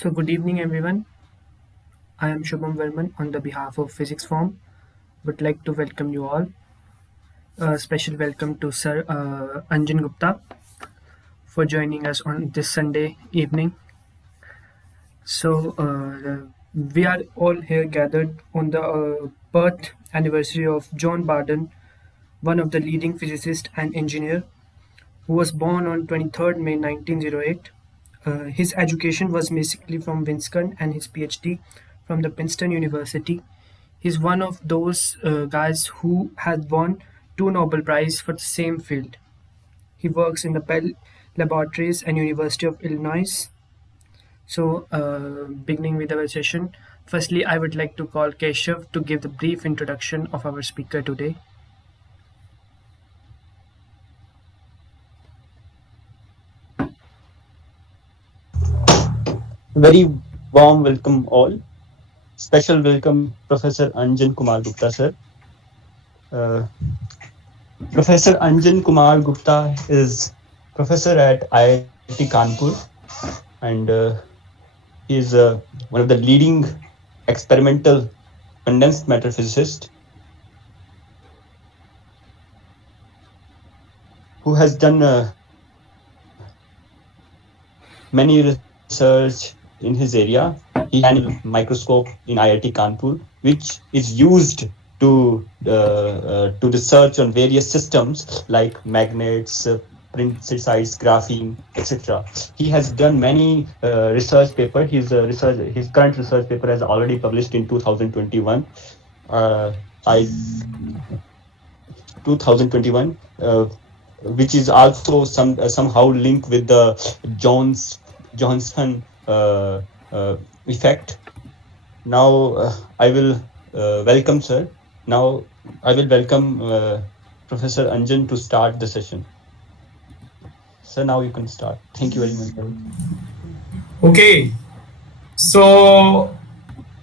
So, good evening, everyone. I am Shubham Verman on the behalf of Physics Form. Would like to welcome you all. A special welcome to Sir Anjan Gupta for joining us on this Sunday evening. We are all here gathered on the birth anniversary of John Barden, one of the leading physicists and engineer who was born on 23rd May 1908. His education was basically from Winston and his PhD from the Princeton University. He's one of those guys who has won two Nobel Prize for the same field. He works in the Bell Laboratories and University of Illinois. Beginning with our session, firstly, I would like to call Keshav to give the brief introduction of our speaker today. Very warm welcome all. Special welcome Professor Anjan Kumar Gupta sir. Professor Anjan Kumar Gupta is professor at IIT Kanpur and he is one of the leading experimental condensed matter physicists who has done many research in his area. He has a microscope in IIT Kanpur, which is used to research on various systems like magnets, synthesized graphene, etc. He has done many research paper. His current research paper has already published in 2021. 2021, which is also somehow linked with the Johnson effect. Now I will welcome sir. Now I will welcome Professor Anjan to start the session. Sir, now you can start. Thank you very much, sir. Okay, so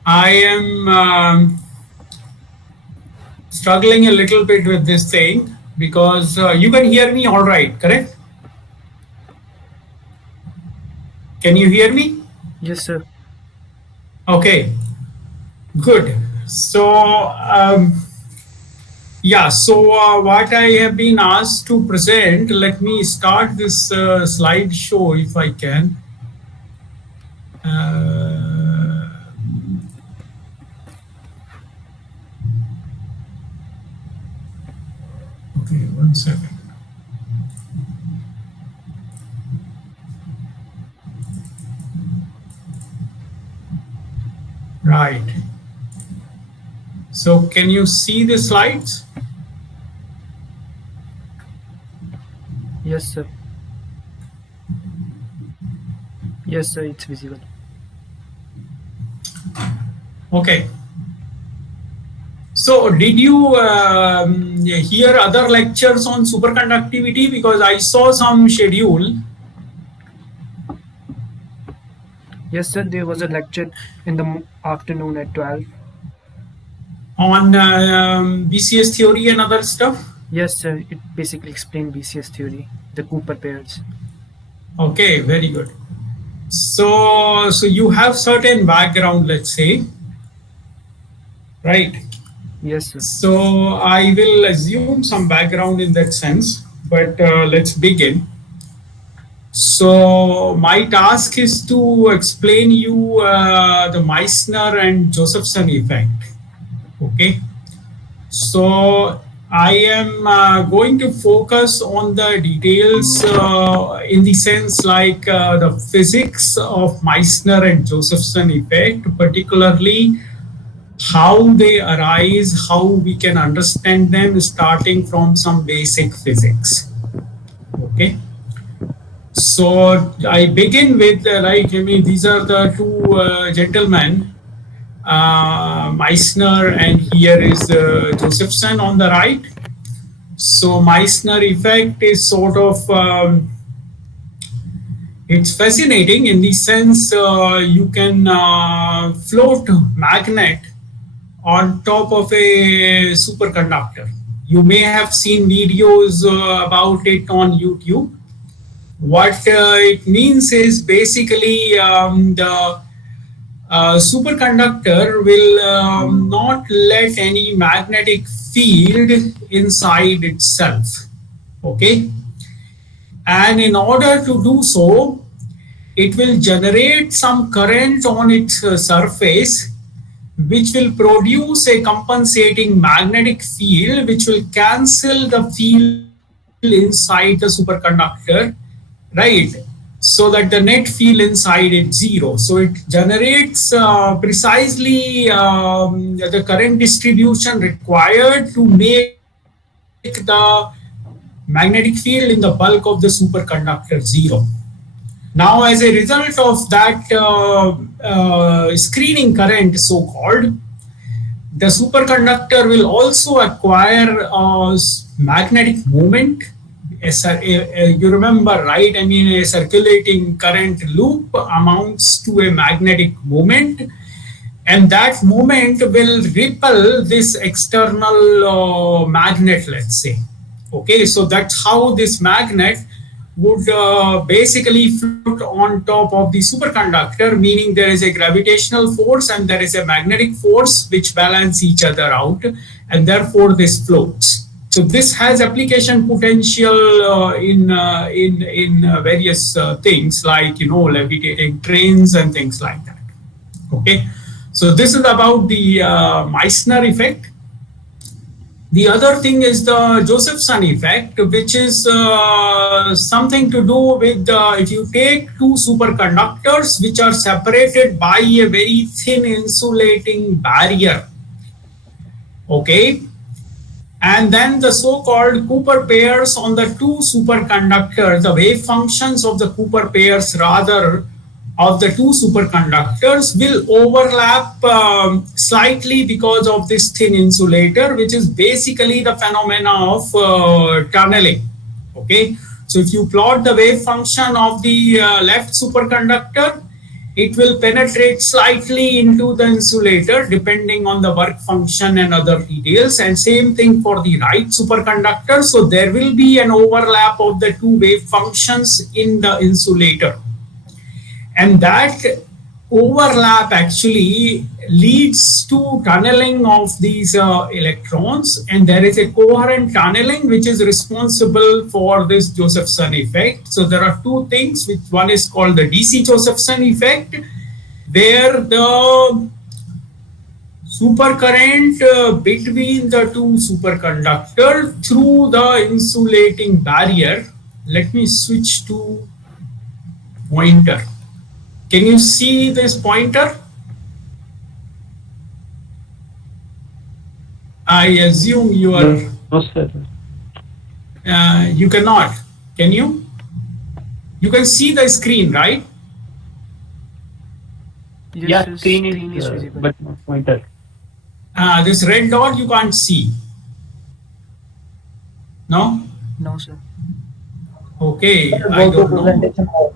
I am struggling a little bit with this thing because you can hear me all right, correct? Can you hear me? Yes, sir. Okay, good. So, what I have been asked to present, let me start this slideshow if I can. Okay, 1 second. Right. So can you see the slides? Yes, sir. Yes, sir, it's visible. Okay. So did you hear other lectures on superconductivity? Because I saw some schedule. Yes, sir, there was a lecture in the afternoon at 12. On BCS theory and other stuff? Yes, sir, it basically explained BCS theory, the Cooper pairs. Okay, very good. So you have certain background, let's say, right? Yes, sir. So I will assume some background in that sense, but let's begin. So my task is to explain you the Meissner and Josephson effect. Okay. So I am going to focus on the details in the sense like the physics of Meissner and Josephson effect, particularly how they arise, how we can understand them starting from some basic physics. Okay. So I begin with these are the two gentlemen, Meissner, and here is Josephson on the right. So Meissner effect is sort of it's fascinating in the sense you can float magnet on top of a superconductor. You may have seen videos about it on YouTube. What it means is basically the superconductor will not let any magnetic field inside itself. Okay, and in order to do so, it will generate some current on its surface, which will produce a compensating magnetic field which will cancel the field inside the superconductor, right? So that the net field inside is zero. So it generates precisely the current distribution required to make the magnetic field in the bulk of the superconductor zero. Now, as a result of that screening current, so called, the superconductor will also acquire magnetic moment. You remember, right? I mean, a circulating current loop amounts to a magnetic moment, and that moment will repel this external magnet, let's say. Okay, so that's how this magnet would basically float on top of the superconductor, meaning there is a gravitational force and there is a magnetic force which balance each other out, and therefore this floats. So this has application potential in various things, like, you know, levitating trains and things like that. Okay, so this is about the Meissner effect. The other thing is the Josephson effect, which is something to do with if you take two superconductors which are separated by a very thin insulating barrier, okay, and then the so-called Cooper pairs on the two superconductors, the wave functions of the Cooper pairs rather of the two superconductors will overlap slightly because of this thin insulator, which is basically the phenomena of tunneling. Okay, so if you plot the wave function of the left superconductor, it will penetrate slightly into the insulator depending on the work function and other details, and same thing for the right superconductor. So there will be an overlap of the two wave functions in the insulator, and that overlap actually leads to tunneling of these electrons, and there is a coherent tunneling which is responsible for this Josephson effect. So there are two things, which one is called the DC Josephson effect, where the supercurrent between the two superconductors through the insulating barrier. Let me switch to pointer. Can you see this pointer? I assume you are. No, sir. You cannot. Can you? You can see the screen, right? Yes, Yeah, sir, screen screen is is, visible. but not pointer. This red dot you can't see. No? No, sir. Okay, I don't know.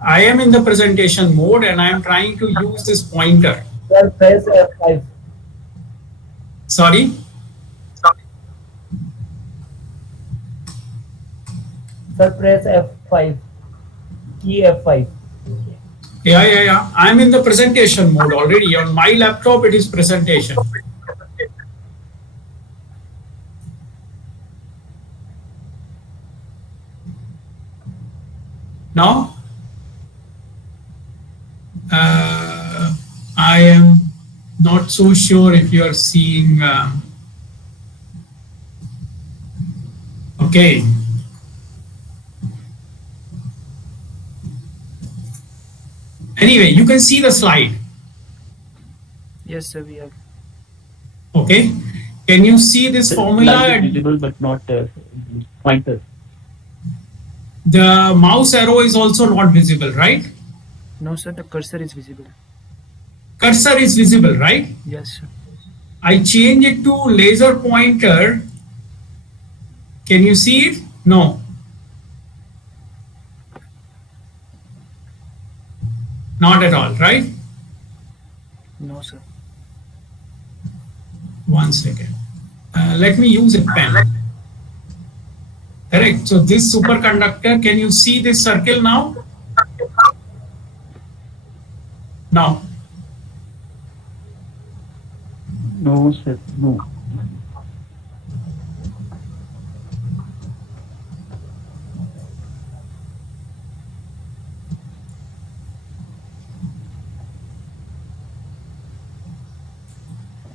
I am in the presentation mode and I am trying to use this pointer. Sir, press F5. Sorry? Sir, press F5. Key F5. Yeah. I'm in the presentation mode already. On my laptop, it is presentation. Now? I am not so sure if you are seeing. Okay. Anyway, you can see the slide. Yes, sir, we have. Okay. Can you see this formula? Light is visible, but not pointer. The mouse arrow is also not visible, right? No, sir, the cursor is visible. Cursor is visible, right? Yes, sir. I change it to laser pointer. Can you see it? No. Not at all, right? No, sir. One second. Let me use a pen. Correct. So this superconductor, can you see this circle now? now? No, sir. No.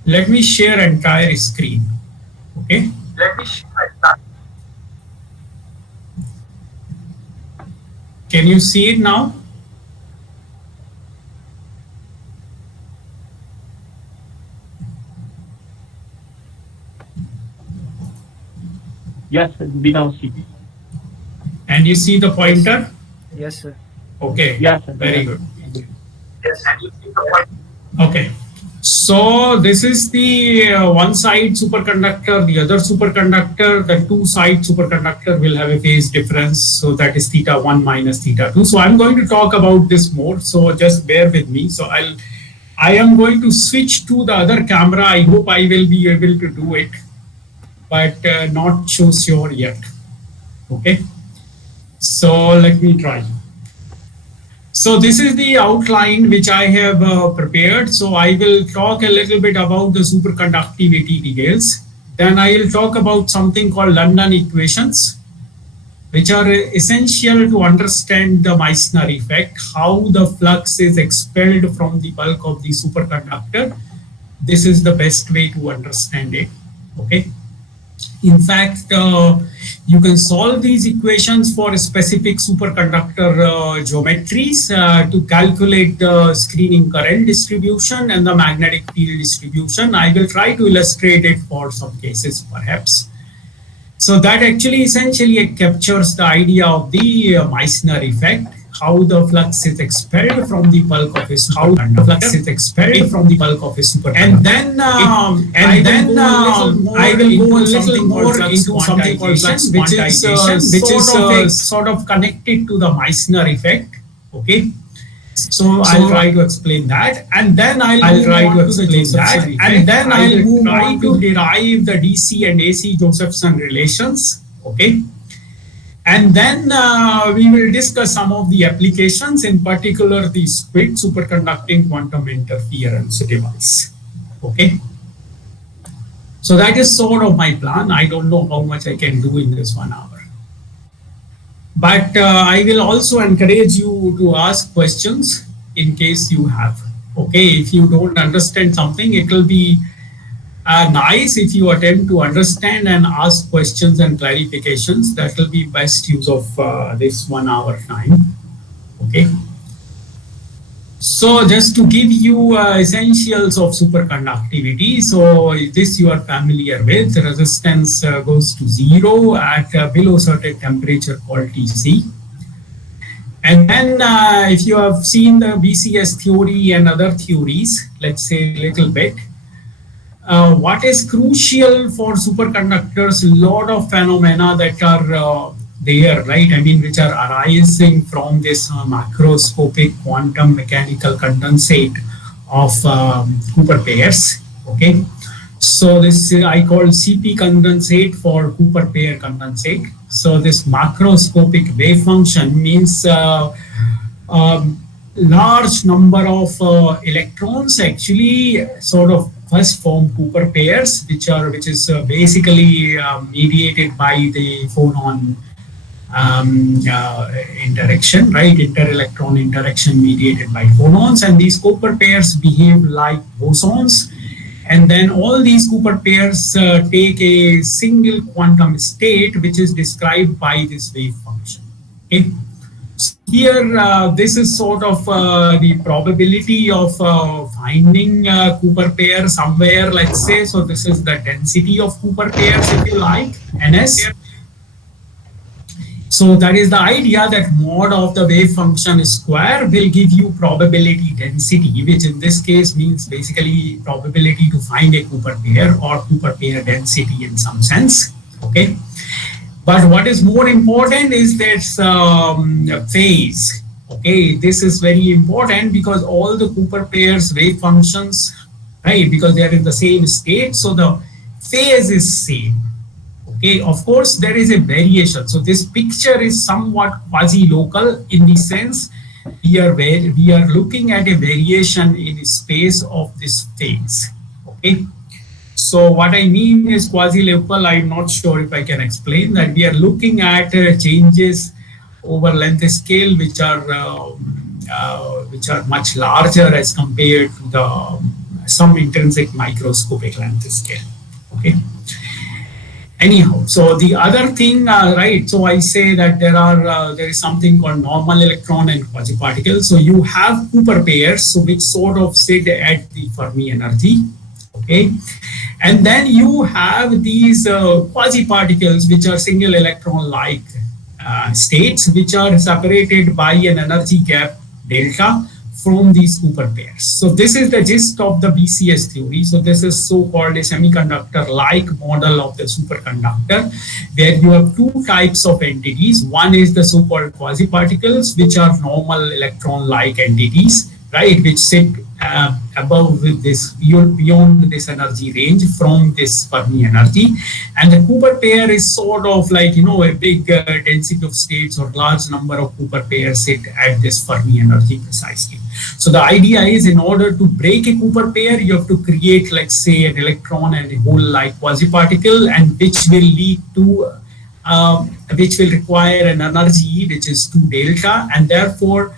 Let me share entire screen. Okay. Can you see it now? Yes, sir. We now see. And you see the pointer? Yes, sir. Okay. Yes, sir. Very good. Okay. So this is the one side superconductor, the other superconductor. The two side superconductor will have a phase difference. So that is theta 1 minus theta 2. So I'm going to talk about this more. So just bear with me. So I am going to switch to the other camera. I hope I will be able to do it, but not so sure yet. Okay. So let me try. So this is the outline which I have prepared. So I will talk a little bit about the superconductivity details. Then I will talk about something called London equations, which are essential to understand the Meissner effect, how the flux is expelled from the bulk of the superconductor. This is the best way to understand it. Okay. In fact, you can solve these equations for specific superconductor geometries to calculate the screening current distribution and the magnetic field distribution. I will try to illustrate it for some cases perhaps. So that actually essentially captures the idea of the Meissner effect, how the flux is expelled from the bulk of a superconductor, flux is expelled from the bulk of a superconductor. And then I will go a little more into something called flux quantization, which is sort of connected to the Meissner effect. Okay. So I'll try to explain that, and then I'll try to explain that, and then I'll move on to derive the DC and AC Josephson relations. Okay. And then we will discuss some of the applications, in particular the SQUID superconducting quantum interference device. Okay. So that is sort of my plan. I don't know how much I can do in this 1 hour. But I will also encourage you to ask questions in case you have. Okay, if you don't understand something, it will be nice if you attempt to understand and ask questions and clarifications. That will be best use of this 1 hour time. Okay. So just to give you essentials of superconductivity. So this you are familiar with. Resistance goes to 0 at below certain temperature called Tc. And then if you have seen the BCS theory and other theories, let's say a little bit, what is crucial for superconductors, a lot of phenomena that are there, right? I mean, which are arising from this macroscopic quantum mechanical condensate of Cooper pairs. Okay. So this I call CP condensate for Cooper pair condensate. So this macroscopic wave function means large number of electrons actually sort of first form Cooper pairs, which is basically mediated by the phonon interaction, right? Inter-electron interaction mediated by phonons, and these Cooper pairs behave like bosons. And then all these Cooper pairs take a single quantum state, which is described by this wave function. Okay. Here, this is sort of the probability of finding Cooper pair somewhere, let's say. So this is the density of Cooper pairs, if you like, NS. So that is the idea that mod of the wave function square will give you probability density, which in this case means basically probability to find a Cooper pair or Cooper pair density in some sense. Okay. But what is more important is this phase. Okay, this is very important because all the Cooper pairs wave functions, right, because they are in the same state, so the phase is same. Okay, of course there is a variation. So this picture is somewhat quasi-local in the sense we are looking at a variation in space of this phase. Okay. So what I mean is quasi-local. I'm not sure if I can explain that. We are looking at changes over length scale, which are much larger as compared to the some intrinsic microscopic length scale. Okay. Anyhow, so the other thing, right? So I say that there is something called normal electron and quasi particles. So you have Cooper pairs, so which sort of sit at the Fermi energy. Okay, and then you have these quasi particles, which are single electron like states, which are separated by an energy gap delta from these Cooper pairs. So this is the gist of the BCS theory. So this is so-called a semiconductor-like model of the superconductor, where you have two types of entities. One is the so-called quasi-particles, which are normal electron-like entities, right, which sit above this, beyond this energy range from this Fermi energy. And the Cooper pair is sort of like, a big density of states or large number of Cooper pairs sit at this Fermi energy precisely. So the idea is, in order to break a Cooper pair, you have to create, like, say, an electron and a hole like quasi-particle, and which will lead to which will require an energy which is 2 delta, and therefore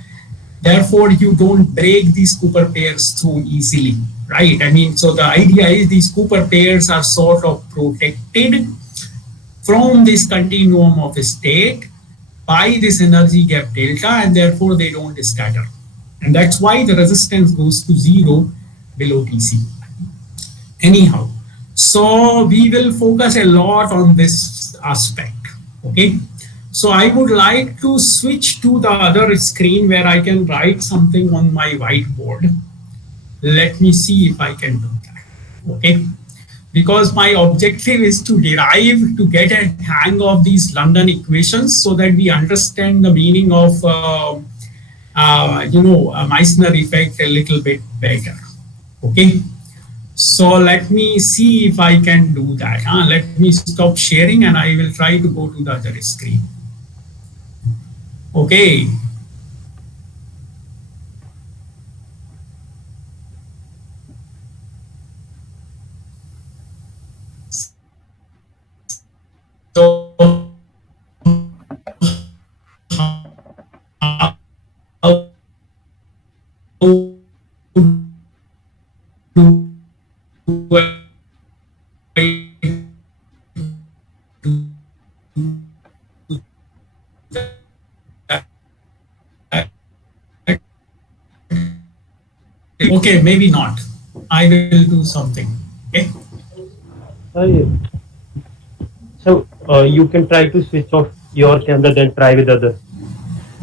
you don't break these Cooper pairs so easily, right? I mean, so the idea is these Cooper pairs are sort of protected from this continuum of state by this energy gap delta, and therefore they don't scatter. And that's why the resistance goes to 0 below TC. Anyhow, so we will focus a lot on this aspect, okay? So I would like to switch to the other screen where I can write something on my whiteboard. Let me see if I can do that, okay? Because my objective is to get a hang of these London equations so that we understand the meaning of, Meissner effect a little bit better, okay? So let me see if I can do that. Let me stop sharing and I will try to go to the other screen. Okay. So okay, maybe not. I will do something. Okay. So you can try to switch off your camera, then try with other.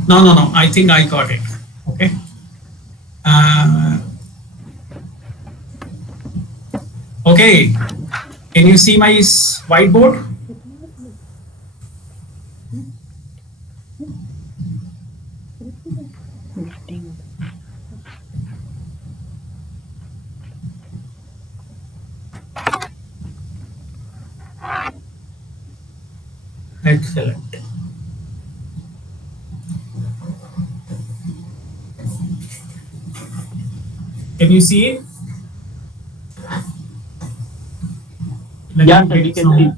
No. I think I got it. Okay. Okay. Can you see my whiteboard? Excellent. Can you see it? Yeah, we can see.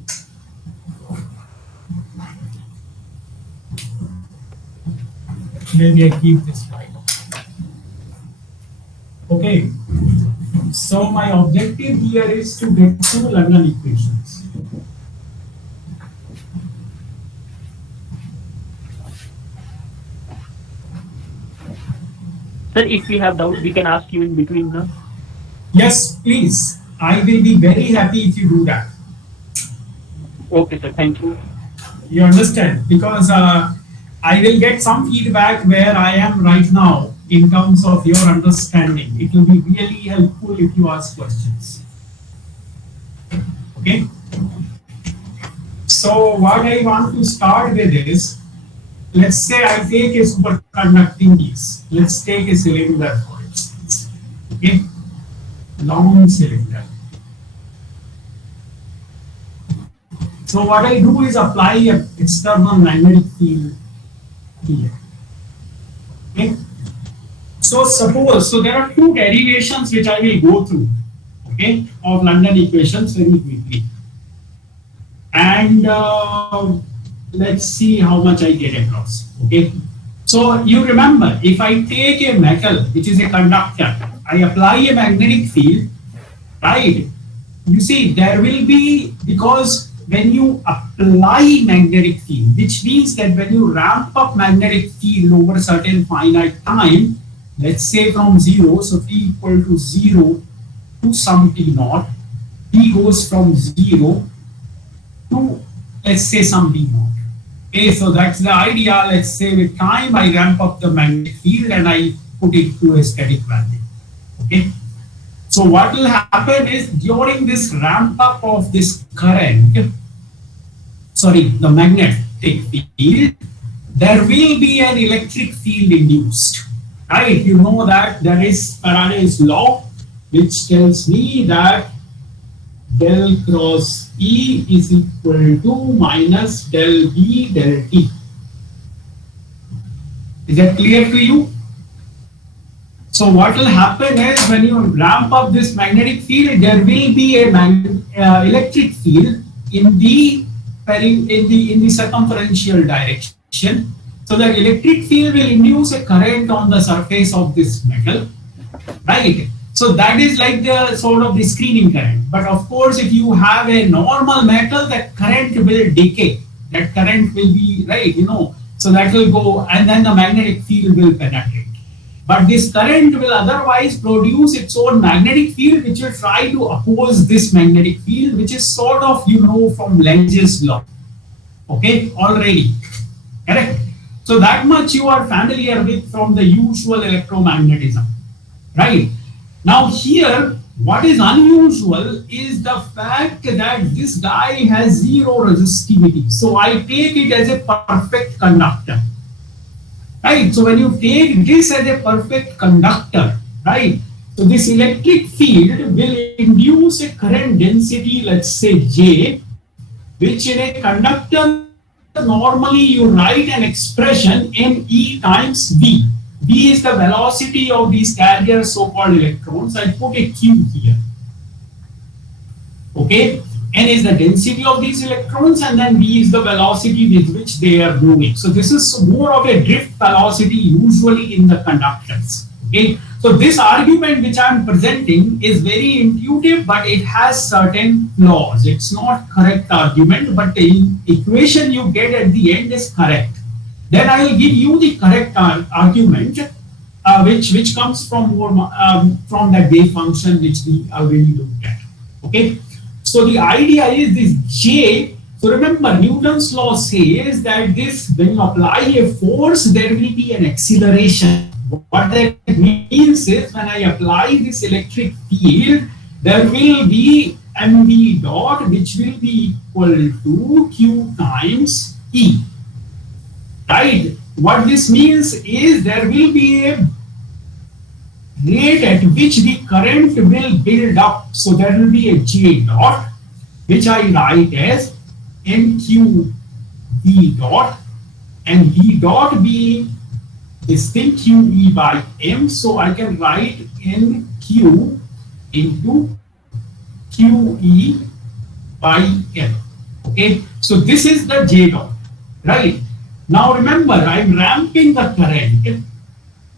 Maybe I keep this slide. Okay. So my objective here is to get two London equations. Sir, if we have doubt, we can ask you in between. No? Yes, please. I will be very happy if you do that. Okay, sir. Thank you. You understand? Because I will get some feedback where I am right now in terms of your understanding. It will be really helpful if you ask questions. Okay? So what I want to start with is, let's say I take a superconducting piece. Let's take a cylinder, for instance. Okay? Long cylinder. So what I do is apply an external magnetic field here. Okay? So suppose, so there are two derivations which I will go through, okay, of London equations very quickly. And let's see how much I get across, okay. So you remember, if I take a metal which is a conductor, I apply a magnetic field, right? You see, there will be, because when you apply magnetic field, which means that when you ramp up magnetic field over a certain finite time, let's say from 0, so t equal to 0 to some t naught, t goes from 0 to, let's say, some d naught. Okay, so that's the idea. Let's say with time I ramp up the magnetic field and I put it to a static value. Okay. So what will happen is during this ramp up of this current, sorry, the magnetic field, there will be an electric field induced. Right? You know that there is Faraday's law, which tells me that del cross E is equal to minus del B del T. Is that clear to you? So what will happen is when you ramp up this magnetic field, there will be a electric field in the circumferential direction. So the electric field will induce a current on the surface of this metal, right? So that is like the sort of the screening current. But of course, if you have a normal metal, that current will decay. That current will be, right, you know, so that will go and then the magnetic field will penetrate. But this current will otherwise produce its own magnetic field, which will try to oppose this magnetic field, which is sort of, you know, from Lenz's law. Okay, already. Correct? So that much you are familiar with from the usual electromagnetism. Right? Now here, what is unusual is the fact that this guy has zero resistivity. So I take it as a perfect conductor. Right? So when you take this as a perfect conductor, right? So this electric field will induce a current density, let's say J, which in a conductor, normally you write an expression ME times V. V is the velocity of these carrier so-called electrons. I put a Q here. Okay, N is the density of these electrons, and then V is the velocity with which they are moving. So this is more of a drift velocity usually in the conductors. Okay, so this argument which I am presenting is very intuitive, but it has certain flaws. It's not correct argument, but the equation you get at the end is correct. Then I will give you the correct argument, which comes from that wave function which we already looked at. Okay. So the idea is this J. So remember, Newton's law says that this, when you apply a force, there will be an acceleration. What that means is when I apply this electric field, there will be mv dot, which will be equal to Q times E. Right? What this means is there will be a rate at which the current will build up. So there will be a J dot, which I write as NQ V dot, and V dot being this thing QE by M. So I can write NQ into QE by M. Okay, so this is the J dot, right? Now remember, I'm ramping the current.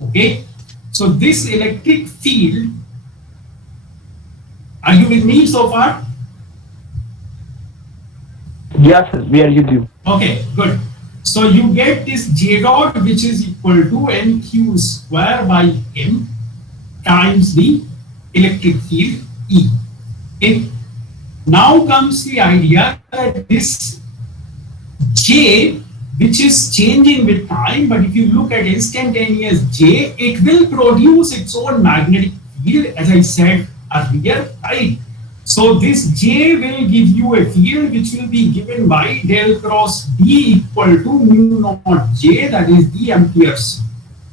Okay, so this electric field, are you with me so far? Yes, we are with you. Okay, good. So you get this J dot, which is equal to NQ square by M times the electric field E. Okay. Now comes the idea that this J, which is changing with time, but if you look at instantaneous J, it will produce its own magnetic field, as I said earlier, right? So this J will give you a field which will be given by del cross B equal to mu naught J, that is the amperes.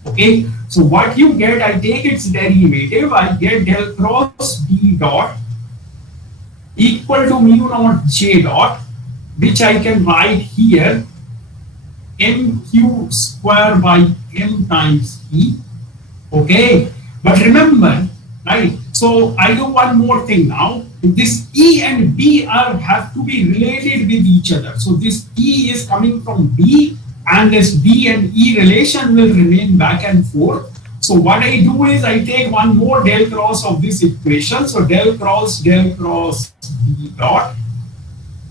Okay, so what you get, I take its derivative, I get del cross B dot equal to mu naught J dot, which I can write here MQ square by M times E. Okay, but remember, right? So I do one more thing now. This E and B are have to be related with each other. So this E is coming from B, and this B and E relation will remain back and forth. So what I do is I take one more del cross of this equation. So del cross B dot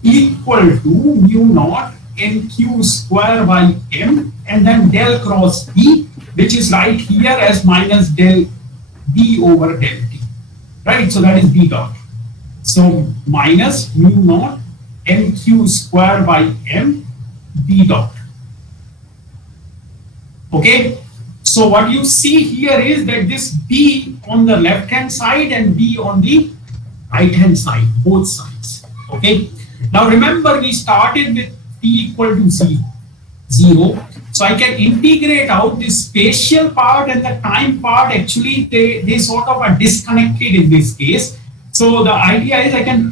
equal to mu naught nq square by m, and then del cross E, which is right here as minus del B over del T, right? So that is B dot. So minus mu naught nq square by m B dot. Okay. So what you see here is that this B on the left hand side and B on the right hand side, both sides. Okay. Now remember, we started with t equal to 0. So I can integrate out this spatial part and the time part. Actually, they sort of are disconnected in this case. So the idea is I can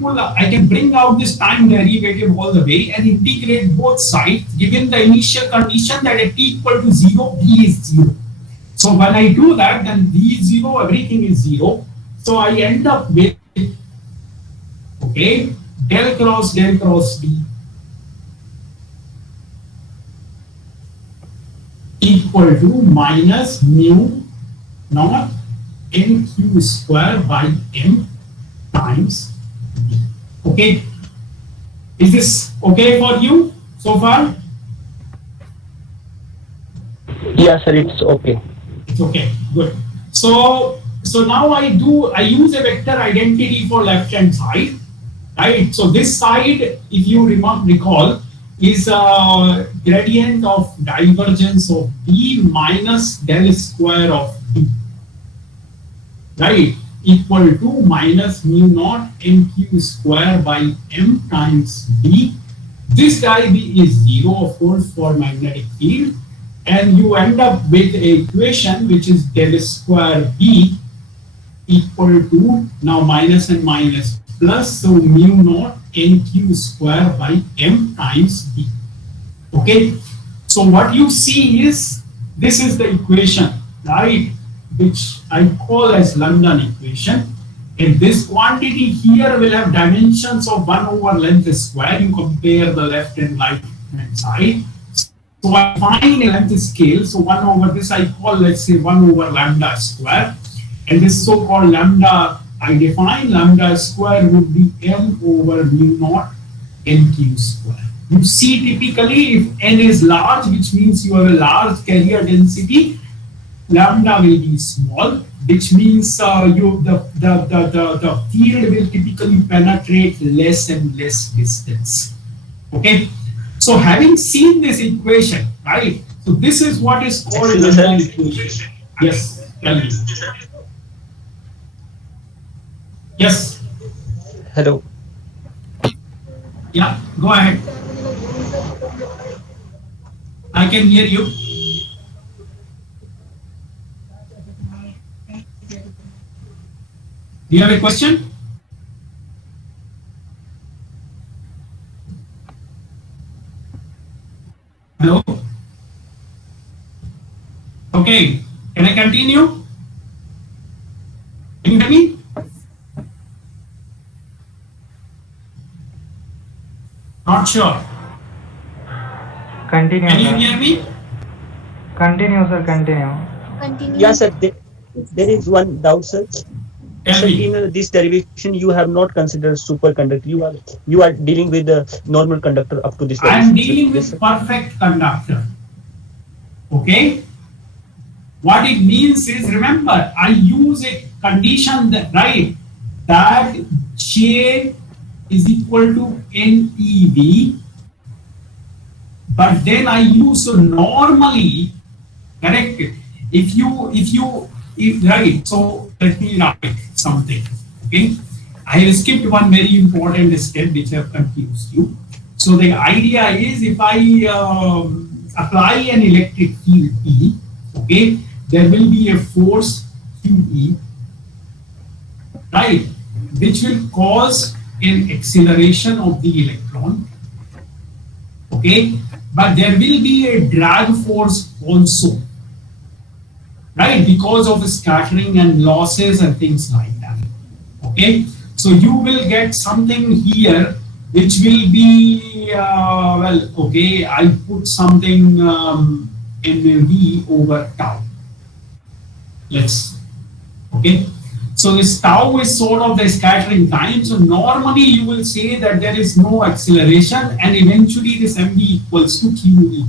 bring out this time derivative all the way and integrate both sides, given the initial condition that at t equal to 0, b is 0. So when I do that, then b is 0, everything is 0. So I end up with, okay, del cross b equal to minus mu naught nq square by m times b. Okay, is this okay for you so far? Yeah, sir, it's okay. It's okay, good. So now I use a vector identity for left hand side, right? So this side, if you recall, is a gradient of divergence of B minus del square of B, right? Equal to minus mu naught nq square by m times B. This guy B is 0, of course, for magnetic field, and you end up with a equation which is del square B equal to, now minus and minus plus, so mu naught nq square by m times b. Okay, so what you see is, this is the equation, right, which I call as London equation, and this quantity here will have dimensions of 1 over length square. You compare the left and right hand side. So I find a length scale, so 1 over this I call, let's say, 1 over lambda square, and this so-called lambda, I define lambda square would be m over mu naught nq square. You see, typically if n is large, which means you have a large carrier density, lambda will be small, which means the field will typically penetrate less and less distance. Okay, so having seen this equation, right, so this is what is called Lambda equation. Yes, tell me. Yes. Hello. Yeah, go ahead. I can hear you. Do you have a question? Hello? Okay, can I continue? Can you hear me? Not sure. Continue, Can you sir. hear me? Continue, sir. Continue. Yeah, sir. There is one doubt, sir. Tell Sir, me. in this derivation, you have not considered superconductor. You are dealing with the normal conductor up to this I am derivation. dealing with perfect conductor. Okay? What it means is, remember, I use a condition that, right, that J is equal to NEV, but then I use, so normally, correct, right, so let me write something, okay? I have skipped one very important step which have confused you. So the idea is, if I apply an electric field E, okay, there will be a force QE, right, which will cause an acceleration of the electron, okay, but there will be a drag force also, right? Because of scattering and losses and things like that. Okay, so you will get something here which will be well, okay, I put something in V over tau. Let's, okay, so this tau is sort of the scattering time. So normally you will say that there is no acceleration and eventually this mv equals to qe,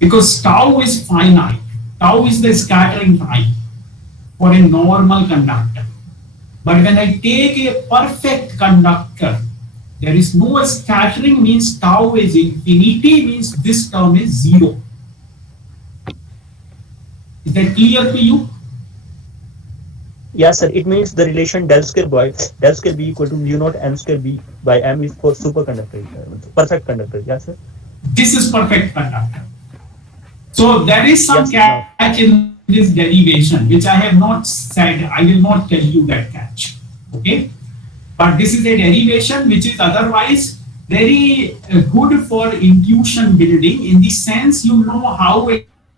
because tau is finite. Tau is the scattering time for a normal conductor. But when I take a perfect conductor, there is no scattering, means tau is infinity, means this term is zero. Is that clear to you? Yes, sir. It means the relation del square B equal to mu naught m square B by m is for superconductor, perfect conductor. Yes, sir. This is perfect conductor. So there is some Yes, catch in this derivation, which I have not said. I will not tell you that catch. Okay, but this is a derivation which is otherwise very good for intuition building, in the sense you know how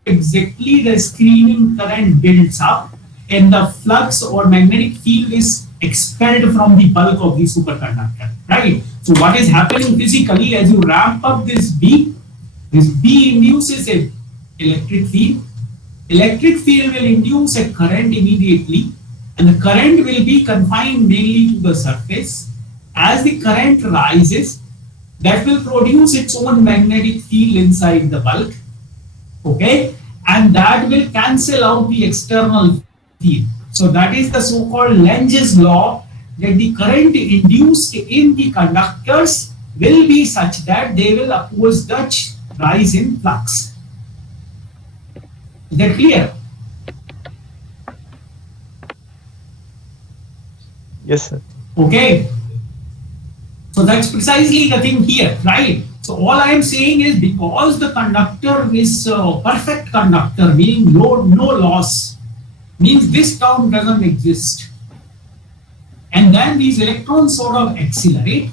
exactly the screening current builds up and the flux or magnetic field is expelled from the bulk of the superconductor, right? So what is happening physically as you ramp up this B induces a electric field. Electric field will induce a current immediately, and the current will be confined mainly to the surface. As the current rises, that will produce its own magnetic field inside the bulk, okay, and that will cancel out the external field. So that is the so-called Lenge's law, that the current induced in the conductors will be such that they will oppose the rise in flux. Is that clear? Yes, sir. Okay. So that's precisely the thing here, right? So all I am saying is, because the conductor is perfect conductor, meaning no loss, means this term doesn't exist. And then these electrons sort of accelerate,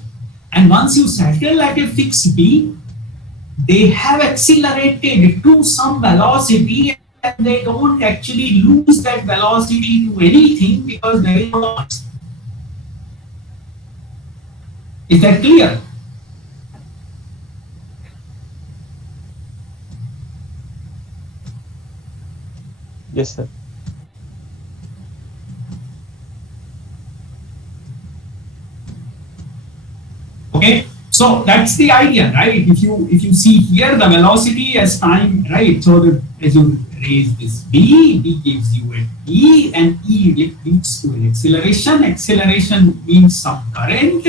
and once you settle at a fixed B, they have accelerated to some velocity, and they don't actually lose that velocity to anything because there is no loss. Is that clear? Yes, sir. Okay, so that's the idea, right? If you see here the velocity as time, right? So as you raise this B gives you an E, and E leads to an acceleration. Acceleration means some current,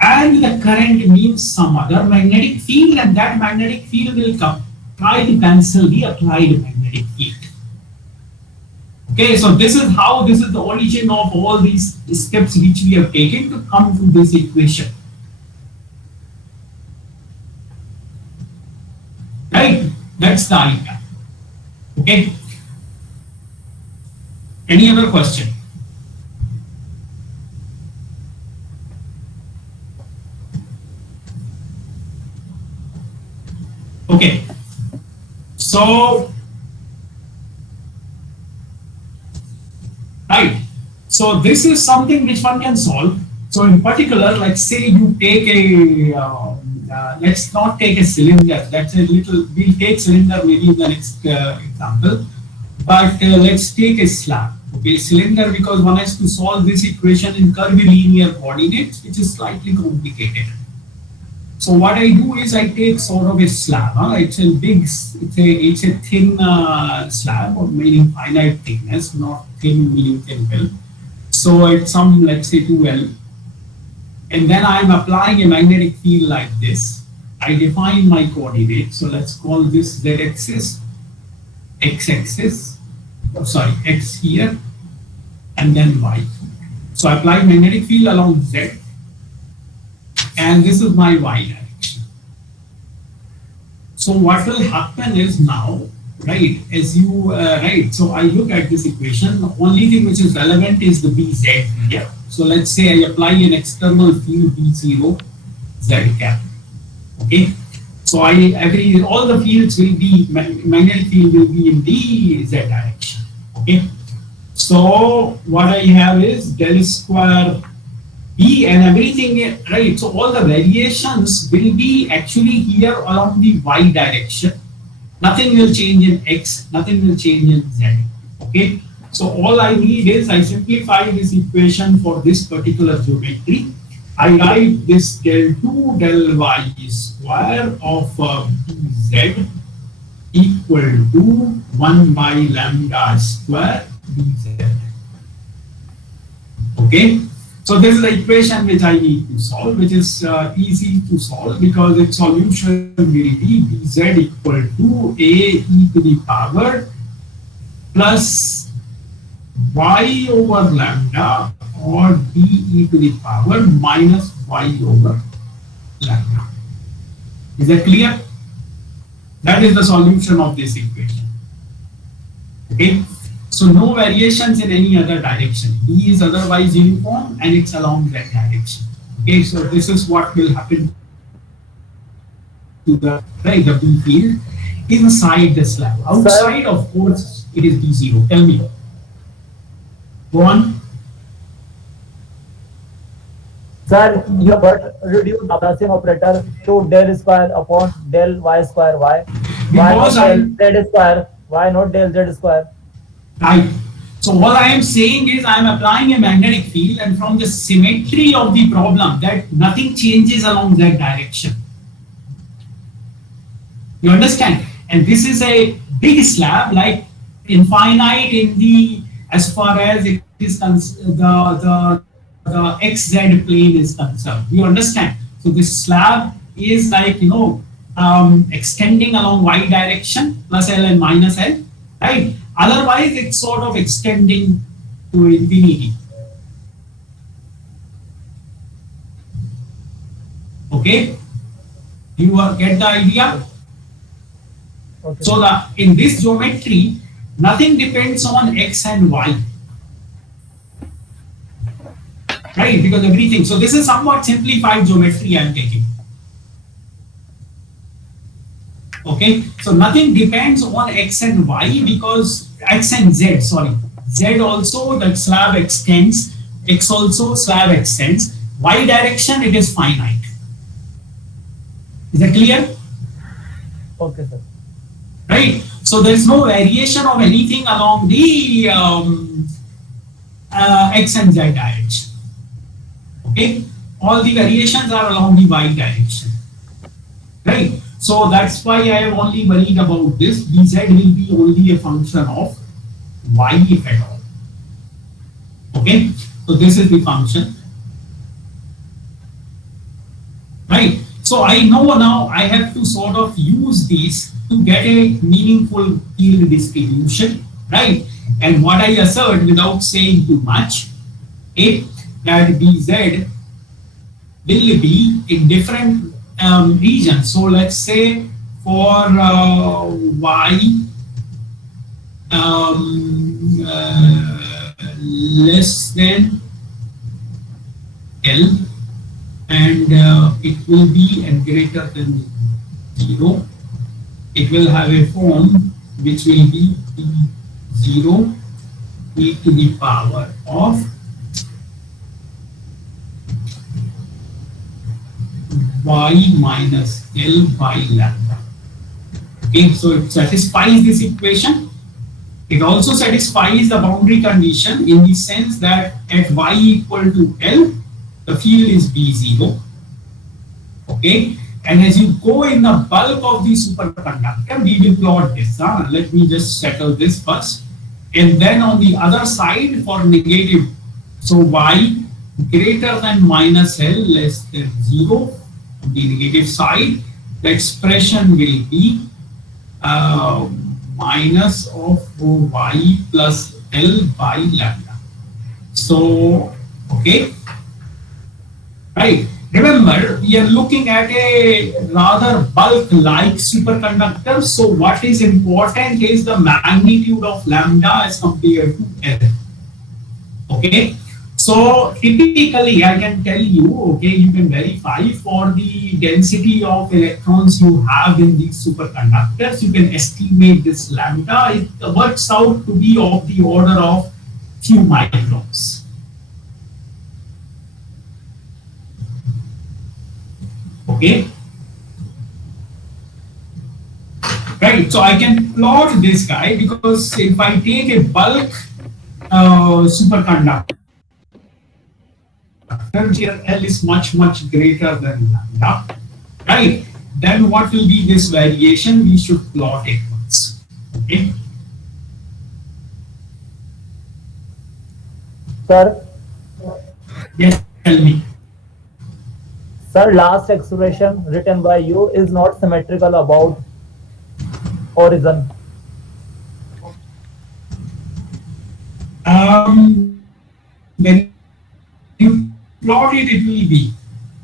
and the current means some other magnetic field, and that magnetic field will try to cancel the applied magnetic field. Okay, so this is the origin of all these steps which we have taken to come to this equation. Right, that's the idea. Okay, any other question? Okay, so right, so this is something which one can solve. So in particular, let's say you take a let's not take a cylinder. That's a little. We'll take cylinder maybe in the next example, but let's take a slab. Okay, cylinder, because one has to solve this equation in curvilinear coordinates, which is slightly complicated. So what I do is I take sort of a slab. It's a thin slab, or meaning finite thickness, not thin meaning thin film. So it's some, let's say 2L, and then I'm applying a magnetic field like this. I define my coordinates. So let's call this z-axis, x-axis, sorry, x here, and then y. So I apply magnetic field along z, and this is my y direction. So what will happen is now, right, as you, right, so I look at this equation, the only thing which is relevant is the Bz here. So let's say I apply an external field B0 z cap. Okay, So all the fields will be, magnetic field will be in the z direction. Okay. So what I have is del square B and everything, right? So all the variations will be actually here along the y direction. Nothing will change in x, nothing will change in z. Okay. So all I need is I simplify this equation for this particular geometry. I write this del 2 del y square of bz equal to 1 by lambda square bz. Okay. So this is the equation which I need to solve, which is easy to solve because its solution will be bz equal to a e to the power plus y over lambda or b e to the power minus y over lambda. Is that clear? That is the solution of this equation. Okay. So no variations in any other direction. B is otherwise uniform and it's along that direction. Okay, so this is what will happen to the B field inside the slab. Outside, of course, it is B0. Tell me. Go on. Sir, you have got reduced Laplacian operator to del square upon del y square y. Why not del z square? Why not del z square? Right. So all I am saying is I am applying a magnetic field, and from the symmetry of the problem that nothing changes along that direction. You understand? And this is a big slab, like infinite in the, as far as it is the xz plane is concerned. You understand? So this slab is like, you know, extending along y direction, plus L and minus L, right? Otherwise, it's sort of extending to infinity. Okay? You get the idea? Okay. So in this geometry, nothing depends on x and y. Right? Because everything. So this is somewhat simplified geometry I am taking. Okay, so nothing depends on x and y because x and z, sorry, z also that slab extends, x also slab extends, y direction it is finite. Is that clear? Okay, sir. Right, so there is no variation of anything along the x and z direction. Okay, all the variations are along the y direction. Right. So that's why I am only worried about this. Bz will be only a function of y if at all. Okay, so this is the function. Right. So I know now I have to sort of use these to get a meaningful field distribution. Right. And what I assert without saying too much, is that Bz will be in different regions. So let's say for y less than L and it will be and greater than 0, it will have a form which will be 0 e to the power of y minus L by lambda. Okay, so it satisfies this equation. It also satisfies the boundary condition in the sense that at y equal to L, the field is B0. Okay, and as you go in the bulk of the superconductor, we will plot this. Let me just settle this first. And then on the other side for negative, so y greater than minus L less than 0. On the negative side, the expression will be minus of y plus L by lambda. So, okay, right. Remember, we are looking at a rather bulk-like superconductor. So, what is important is the magnitude of lambda as compared to L. Okay. So typically, I can tell you, okay, you can verify for the density of electrons you have in these superconductors, you can estimate this lambda. It works out to be of the order of few microns. Okay. Right, so I can plot this guy because if I take a bulk superconductor, here L is much greater than lambda, right? Then what will be this variation? We should plot it once. Okay. Sir, Yes, tell me. sir, last expression written by you is not symmetrical about origin. When you plot it, it will be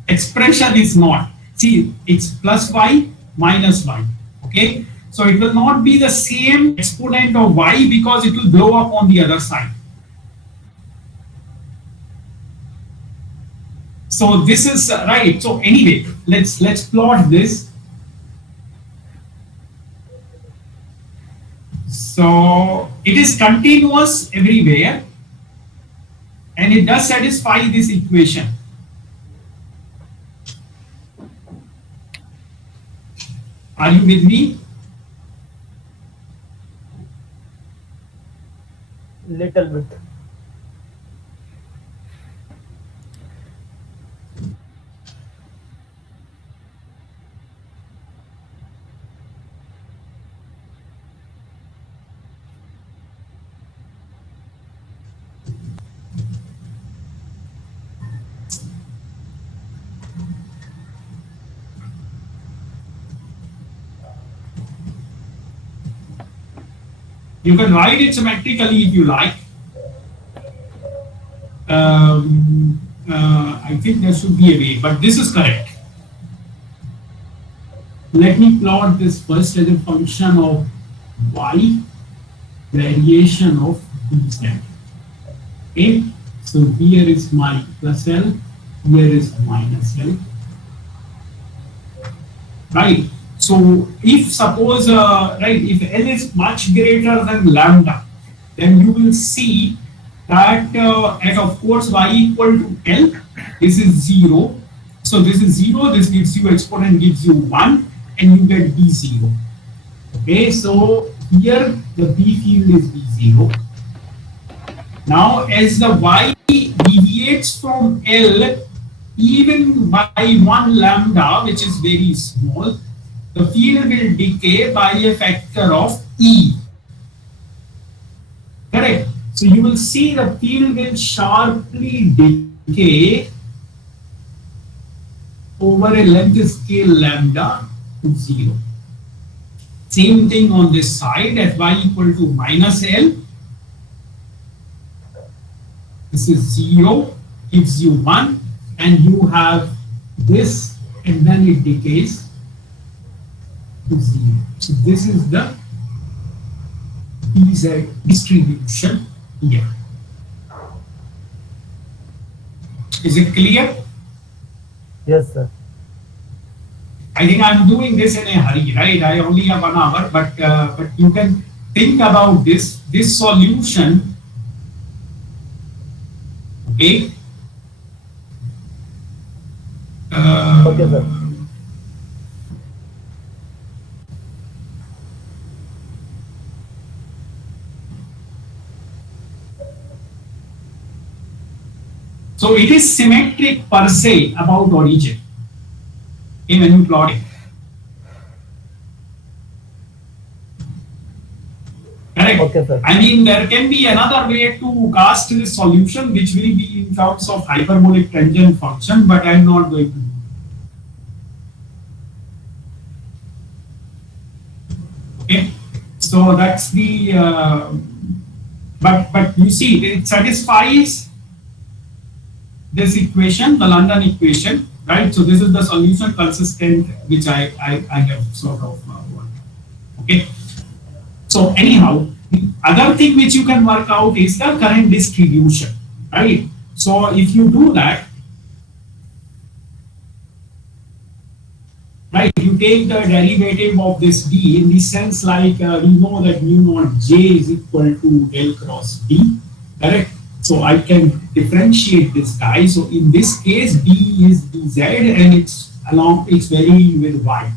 expression is not. See, it's plus y minus y. Okay, so it will not be the same exponent of y because it will blow up on the other side. So this is right. So anyway, let's plot this. So it is continuous everywhere, and it does satisfy this equation. Are you with me? Little bit. You can write it symmetrically if you like. I think there should be a way, but this is correct. Let me plot this first as a function of y, variation of dz. Okay, so here is my plus L, here is minus L. Right. So if suppose right, if L is much greater than lambda, then you will see that at of course y equal to L, this is 0. So this is 0, this gives you exponent gives you 1 and you get B0. Okay, so here the B field is B0. Now as the y deviates from L even by 1 lambda, which is very small, the field will decay by a factor of E. Correct. So you will see the field will sharply decay over a length scale lambda to 0. Same thing on this side at y equal to minus L. This is 0, gives you 1, and you have this, and then it decays to 0. So this is the PZ distribution here. Is it clear? Yes, sir. I think I'm doing this in a hurry, right? I only have 1 hour, but you can think about this solution. Okay. Okay, sir. So it is symmetric per se about origin. Okay, when you plot it. Correct. Okay, sir. I mean, there can be another way to cast this solution, which will be in terms of hyperbolic tangent function, but I'm not going to do. Okay, so that's the. But you see, it satisfies this equation, the London equation, right? So this is the solution consistent, which I have sort of worked. Okay. So anyhow, the other thing which you can work out is the current distribution, right? So if you do that, right, you take the derivative of this B in the sense like we know that mu naught J is equal to del cross B, correct? So I can differentiate this guy. So in this case, B is dz and it's varying with y.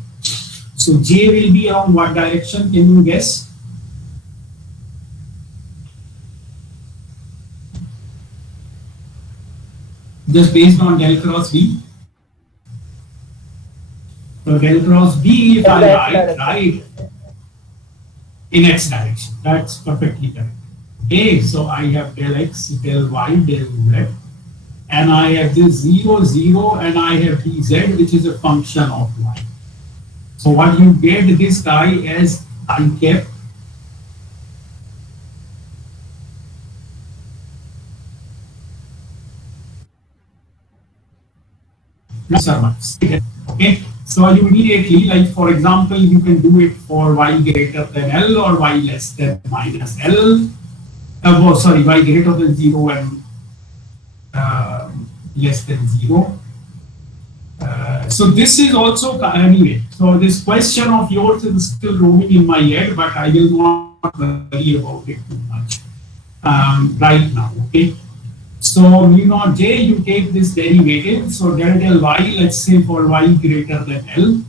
So J will be along what direction? Can you guess? Just based on del cross B. So del cross B, if I write, right, in x direction. That's perfectly correct. Okay, so I have del x, del y, del z, and I have this 0, 0, and I have dz, which is a function of y. So what you get this guy as I kept servants. Okay, so you immediately, like for example, you can do it for y greater than L or y less than minus L. Sorry, y greater than 0 and less than 0. So this is also anyway. So this question of yours is still roaming in my head, but I will not worry about it too much right now. Okay. So mu naught J, you take this derivative. So del y, let's say for y greater than L,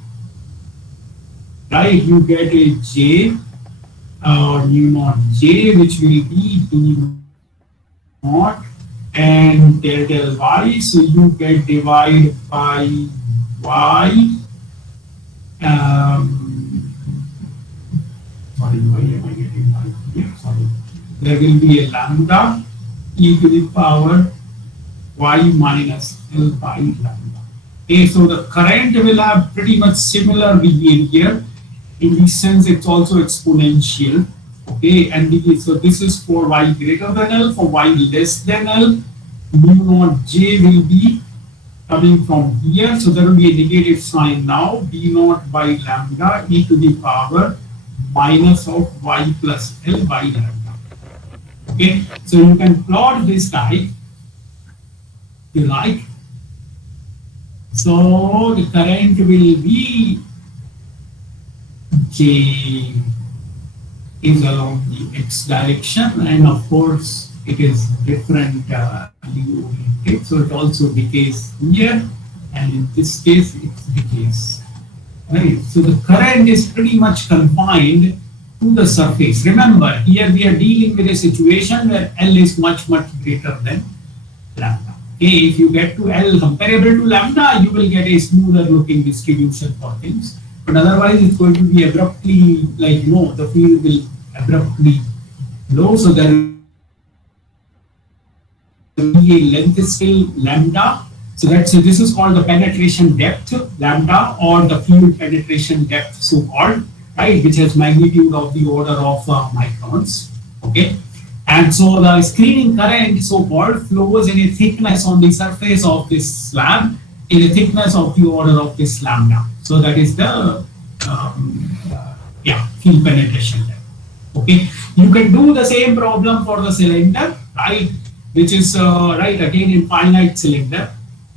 right? You get a J mu naught J, which will be d naught and del y. So you get divided by y. Sorry, why am I getting y? Yeah, sorry. There will be a lambda e to the power y minus L by lambda. Okay, so the current will have pretty much similar behavior. In this sense, it's also exponential. Okay, and so this is for y greater than L. For y less than L, mu naught J will be coming from here. So there will be a negative sign now. D naught by lambda e to the power minus of y plus L by lambda. Okay, so you can plot this guy, you like. So the current will be J is along the x direction, and of course it is different oriented. So it also decays here, and in this case it decays. Right. So the current is pretty much confined to the surface. Remember, here we are dealing with a situation where L is much greater than lambda. Okay, if you get to L comparable to lambda, you will get a smoother looking distribution for things. But otherwise, it's going to be abruptly, like, no, the field will abruptly low. So there will be a length scale lambda. So that's this is called the penetration depth lambda, or the field penetration depth, so called, right, which has magnitude of the order of microns. Okay, and so the screening current, so called, flows in a thickness on the surface of this slab in a thickness of the order of this lambda. So that is the field penetration depth. Okay, you can do the same problem for the cylinder, right, which is right again in finite cylinder.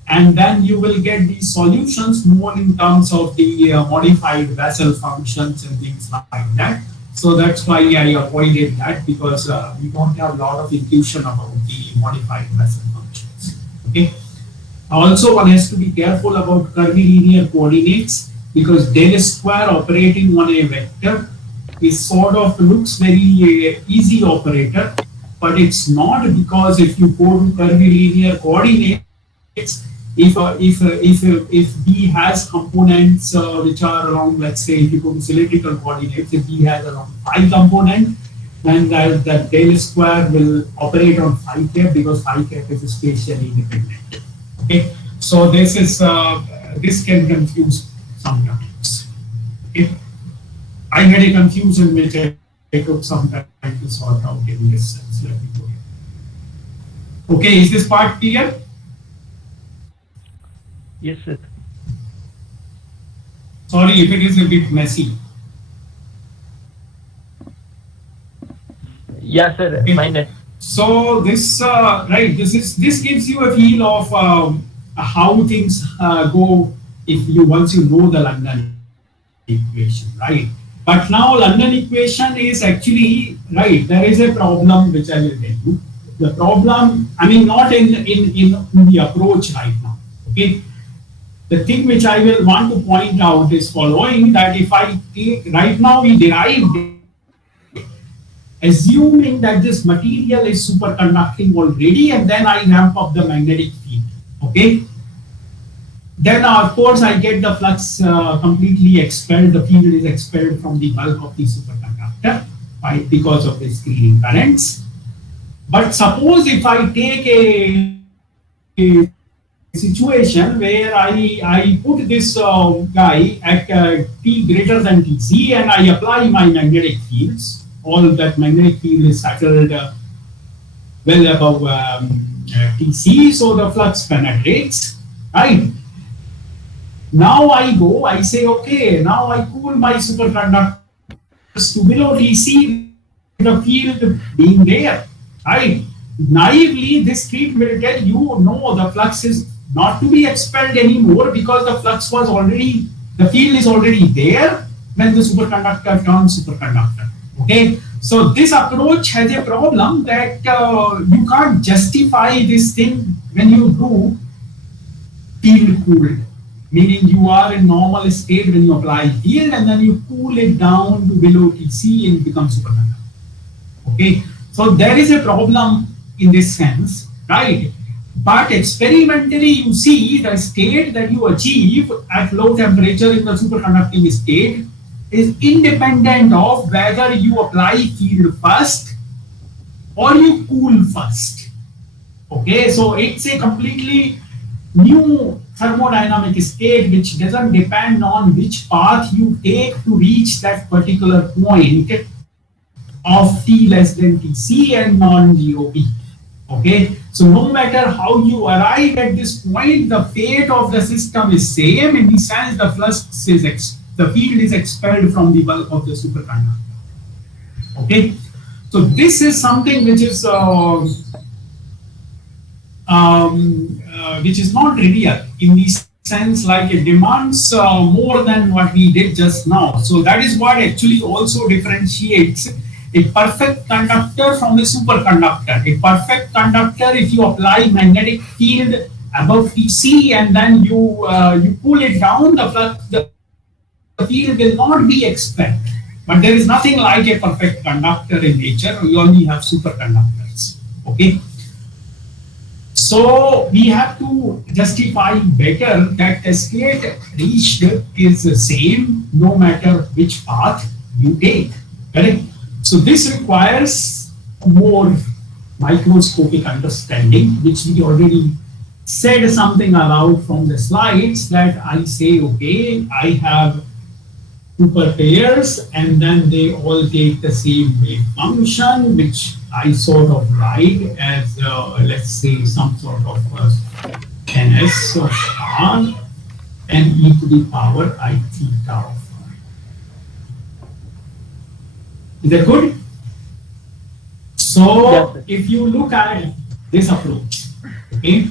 And then you will get these solutions more in terms of the modified Bessel functions and things like that. So that's why I avoided that, because we don't have a lot of intuition about the modified Bessel functions. Okay. Also, one has to be careful about curvilinear coordinates, because del square operating on a vector is sort of looks very easy operator, but it's not, because if you go to curvilinear coordinates, if B has components which are around, let's say, if you go to cylindrical coordinates, if B has around 5 components, then that del square will operate on phi cap, because phi cap is spatially independent. Okay, so this is this can confuse sometimes. Okay, I had a confusion which I took some time to sort out in this sense. Let me go here. Okay, is this part clear? Yes, sir. Sorry if it is a bit messy. Yeah, sir. Okay. Mine. So this right, this gives you a feel of how things go if you once you know the London equation, right? But now London equation is actually right. There is a problem which I will tell you. The problem, I mean, not in the approach right now. Okay, the thing which I will want to point out is following that if I take right now we derived it, assuming that this material is superconducting already, and then I ramp up the magnetic field. Okay, then of course I get the flux completely expelled. The field is expelled from the bulk of the superconductor, right, because of the screening currents. But suppose if I take a situation where I put this guy at T greater than Tc and I apply my magnetic fields, all that magnetic field is settled well above Tc, so the flux penetrates, right? Now I go, I say, okay, now I cool my superconductors to below Tc with the field being there, right? Naively, this field will tell you, no, the flux is not to be expelled anymore because the flux was already, the field is already there when the superconductor turns superconductor. Okay, so this approach has a problem that you can't justify this thing when you do field cooled, meaning you are in normal state when you apply field and then you cool it down to below Tc and it becomes superconductor. Okay, so there is a problem in this sense, right? But experimentally, you see the state that you achieve at low temperature in the superconducting state is independent of whether you apply field first or you cool first. Okay, so it's a completely new thermodynamic state which doesn't depend on which path you take to reach that particular point of T less than Tc and non-zero B. Okay, so no matter how you arrive at this point, the fate of the system is same in the sense the flux is the field is expelled from the bulk of the superconductor. Okay, so this is something which is not real in the sense like it demands more than what we did just now. So that is what actually also differentiates a perfect conductor from a superconductor. A perfect conductor, if you apply magnetic field above Tc and then you pull it down, the field will not be expelled. But there is nothing like a perfect conductor in nature. We only have superconductors. Okay. So we have to justify better that the state reached is the same no matter which path you take. Correct? So this requires more microscopic understanding, which we already said something about from the slides, that I say, okay, I have super pairs and then they all take the same wave function, which I sort of write as, let's say, some sort of ns of r and e to the power I theta of r. Is that good? So yes, if you look at this approach, okay,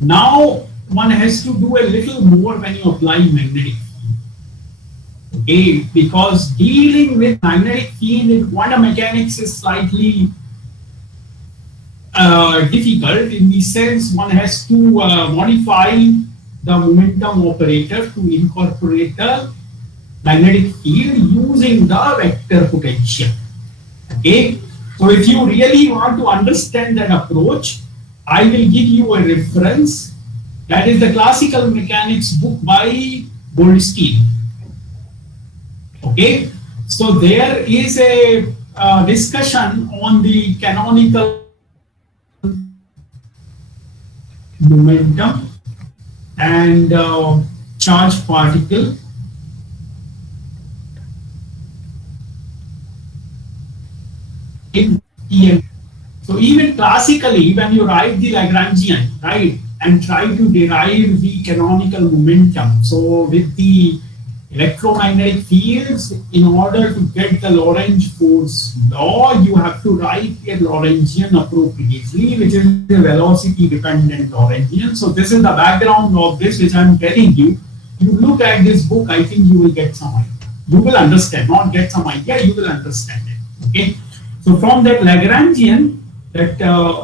now one has to do a little more when you apply magnetic field. Okay, because dealing with magnetic field in quantum mechanics is slightly difficult in the sense one has to modify the momentum operator to incorporate the magnetic field using the vector potential. Okay, so if you really want to understand that approach, I will give you a reference, that is the classical mechanics book by Goldstein. Okay, so there is a discussion on the canonical momentum and charged particle in EM. So even classically, when you write the Lagrangian, right, and try to derive the canonical momentum, so with the electromagnetic fields, in order to get the Lorentz force law, you have to write a Lorentzian appropriately, which is a velocity dependent Lorentzian. So this is the background of this, which I'm telling you. You look at this book, I think you will get some idea. You will understand, not get some idea, you will understand it. Okay. So from that Lagrangian that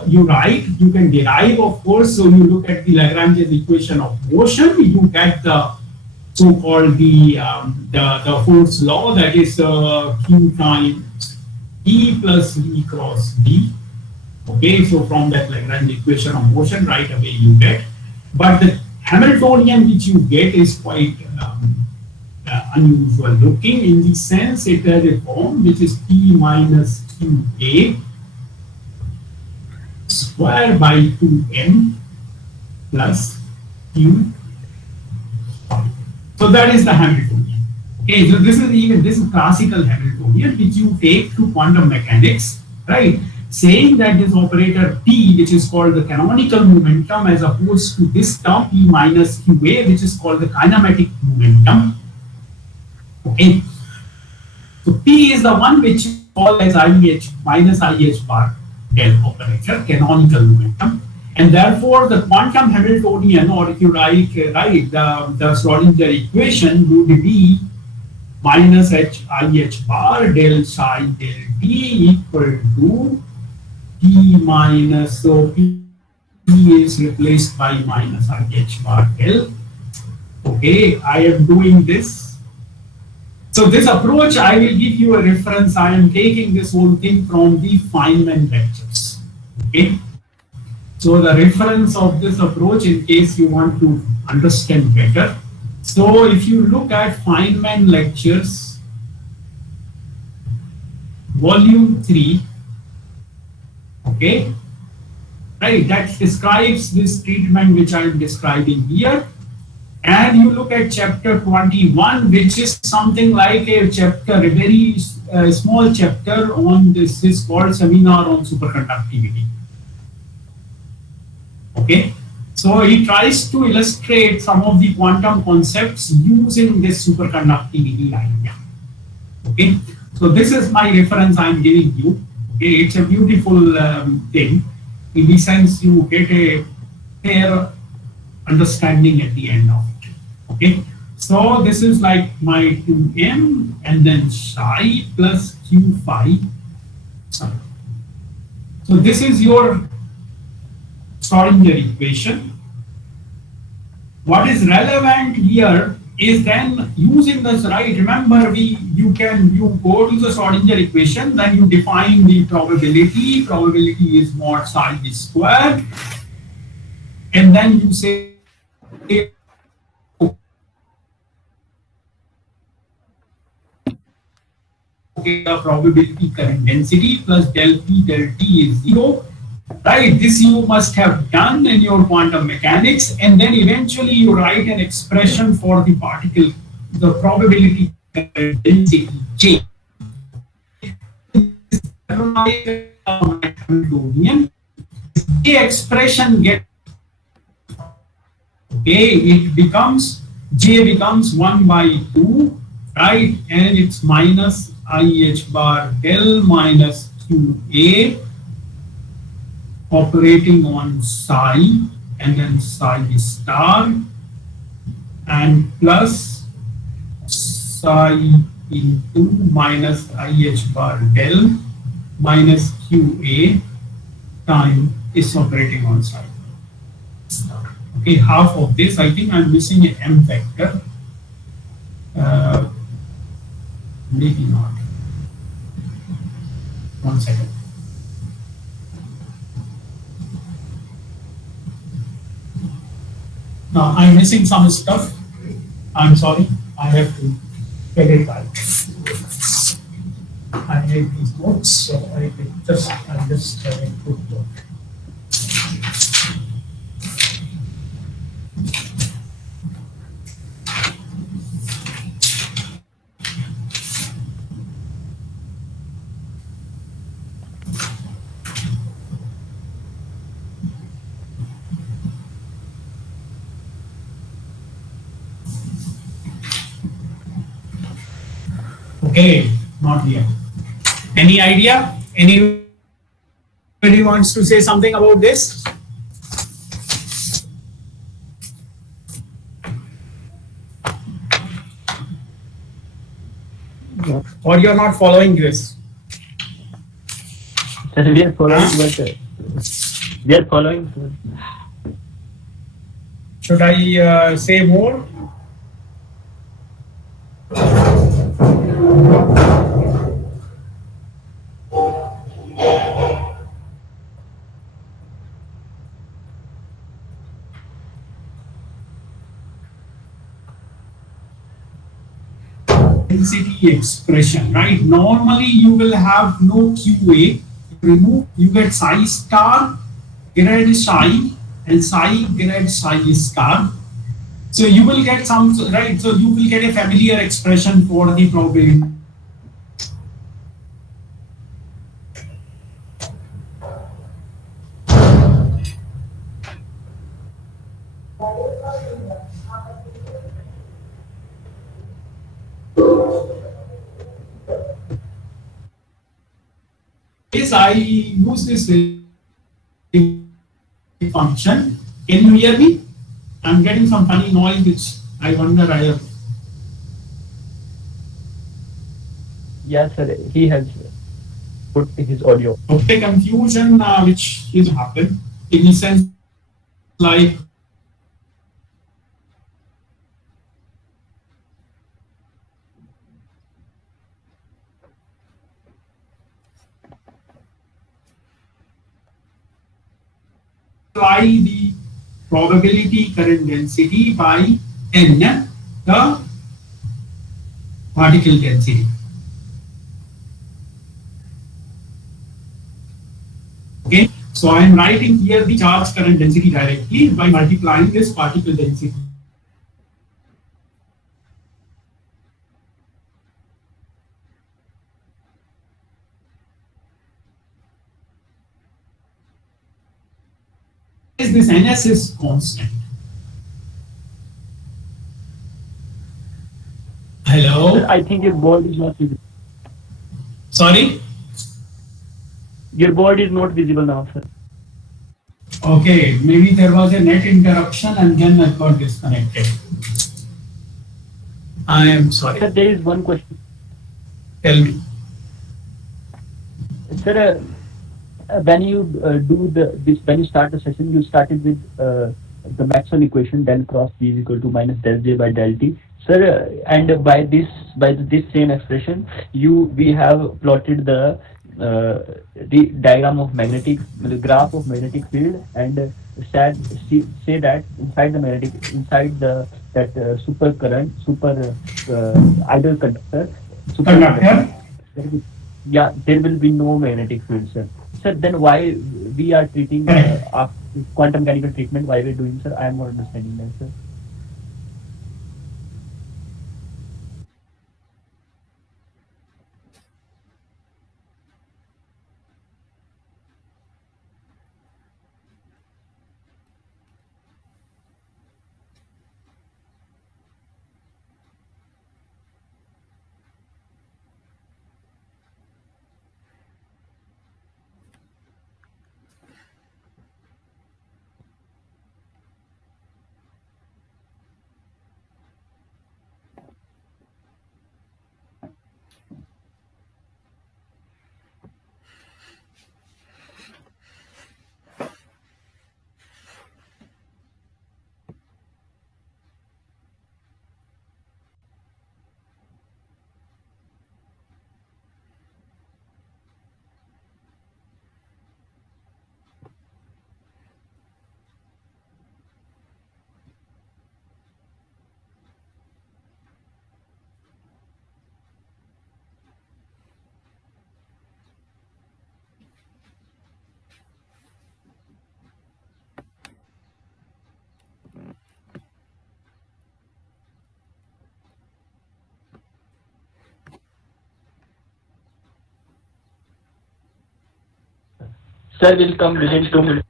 you write, you can derive, of course. So you look at the Lagrangian equation of motion, you get the so-called the force law, that is Q times E plus V cross B. Okay, so from that Lagrange equation of motion, right away you get. But the Hamiltonian which you get is quite unusual looking, in the sense it has a form which is P minus QA square by 2m plus Q. So that is the Hamiltonian. Okay, so this is classical Hamiltonian which you take to quantum mechanics, right? Saying that this operator P, which is called the canonical momentum, as opposed to this term P minus QA, which is called the kinematic momentum. Okay, so P is the one which you call as IH minus IH bar del operator, canonical momentum. And therefore, the quantum Hamiltonian, or if you write the Schrodinger equation, would be minus IH bar del psi del T equal to P minus, so P is replaced by minus IH bar del. Okay, I am doing this. So this approach, I will give you a reference. I am taking this whole thing from the Feynman lectures. Okay. So the reference of this approach, in case you want to understand better. So if you look at Feynman lectures, volume 3, okay, right, that describes this treatment which I am describing here. And you look at chapter 21, which is something like a chapter, a very small chapter on this is called Seminar on Superconductivity. Okay, so he tries to illustrate some of the quantum concepts using this superconductivity idea. Okay, so this is my reference I am giving you. Okay, it's a beautiful thing. In the sense, you get a fair understanding at the end of it. Okay, so this is like my 2m and then psi plus q phi. So this is your Schrodinger equation. What is relevant here is then using this, right? Remember, you go to the Schrodinger equation, then you define the probability. Probability is mod psi squared, and then you say okay, the probability current density plus del P del T is 0. Right, this you must have done in your quantum mechanics, and then eventually you write an expression for the particle, the probability density J. J expression gets, okay, it becomes, J becomes 1 by 2, right, and it's minus IH bar del minus QA operating on psi and then psi star and plus psi into minus IH bar del minus QA time is operating on psi star. Okay, half of this, I think I'm missing an M vector. Maybe not. 1 second. Now I'm missing some stuff. I'm sorry. I have to get it right. I made these notes, so I'm just having a quick look. Okay, not yet. Any idea? Anybody wants to say something about this? No. Or you're not following this? Sir, we are following, Huh? but we are following. Sir. Should I say more? Density expression, right? Normally you will have no QA. Remove, you get psi star, grad psi, and psi grad psi star. So you will get some, right? So you will get a familiar expression for the probability. Is I use this function. Can you hear me? I'm getting some funny noise which I wonder I have. Yeah, sir. He has put his audio. Okay, confusion which is happen in the sense like apply the probability current density by n, the particle density. Okay, so I am writing here the charge current density directly by multiplying this particle density. Is this ns is constant? Hello? Sir, I think your board is not visible. Sorry? Your board is not visible now, sir. Okay, maybe there was a net interruption and then I got disconnected. I am sorry. Sir, there is one question. Tell me. Sir, when you when you start the session, you started with the Maxwell equation del cross B is equal to minus del J by del T. Sir, and by this same expression, we have plotted the diagram of the graph of magnetic field, and say that inside super current, idle conductor, Conductor? yeah, there will be no magnetic field, sir. Sir, then why we are treating quantum mechanical treatment? Why we are doing, sir? I am not understanding that, sir. Sir will come within 2 minutes.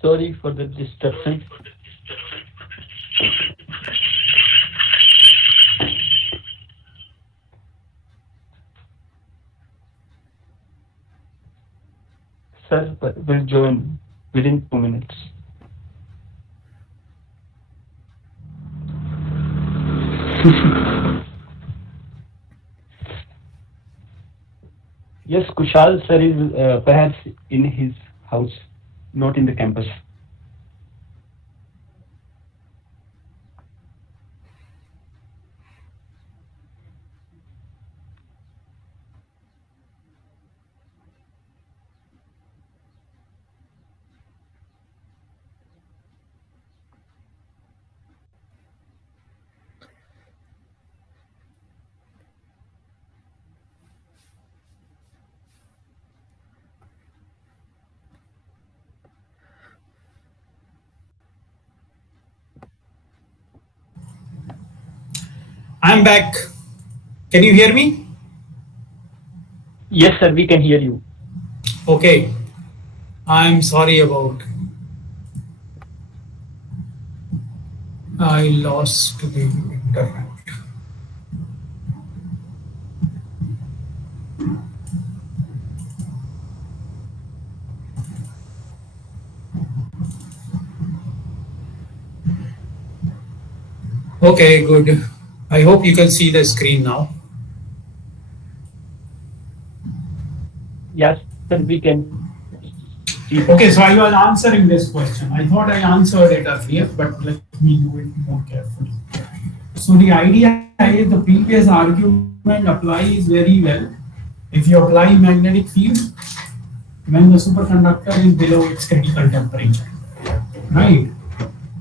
Sorry for the disruption. Sir will join within 2 minutes. Yes, Kushal sir is perhaps in his house, not in the campus. I'm back. Can you hear me? Yes, sir, we can hear you. Okay. I'm sorry about I lost the internet. Okay, good. I hope you can see the screen now. Yes, sir, we can see the Okay, so screen. I was answering this question. I thought I answered it earlier, but let me do it more carefully. So the idea is the previous argument applies very well. If you apply magnetic field when the superconductor is below its critical temperature, right?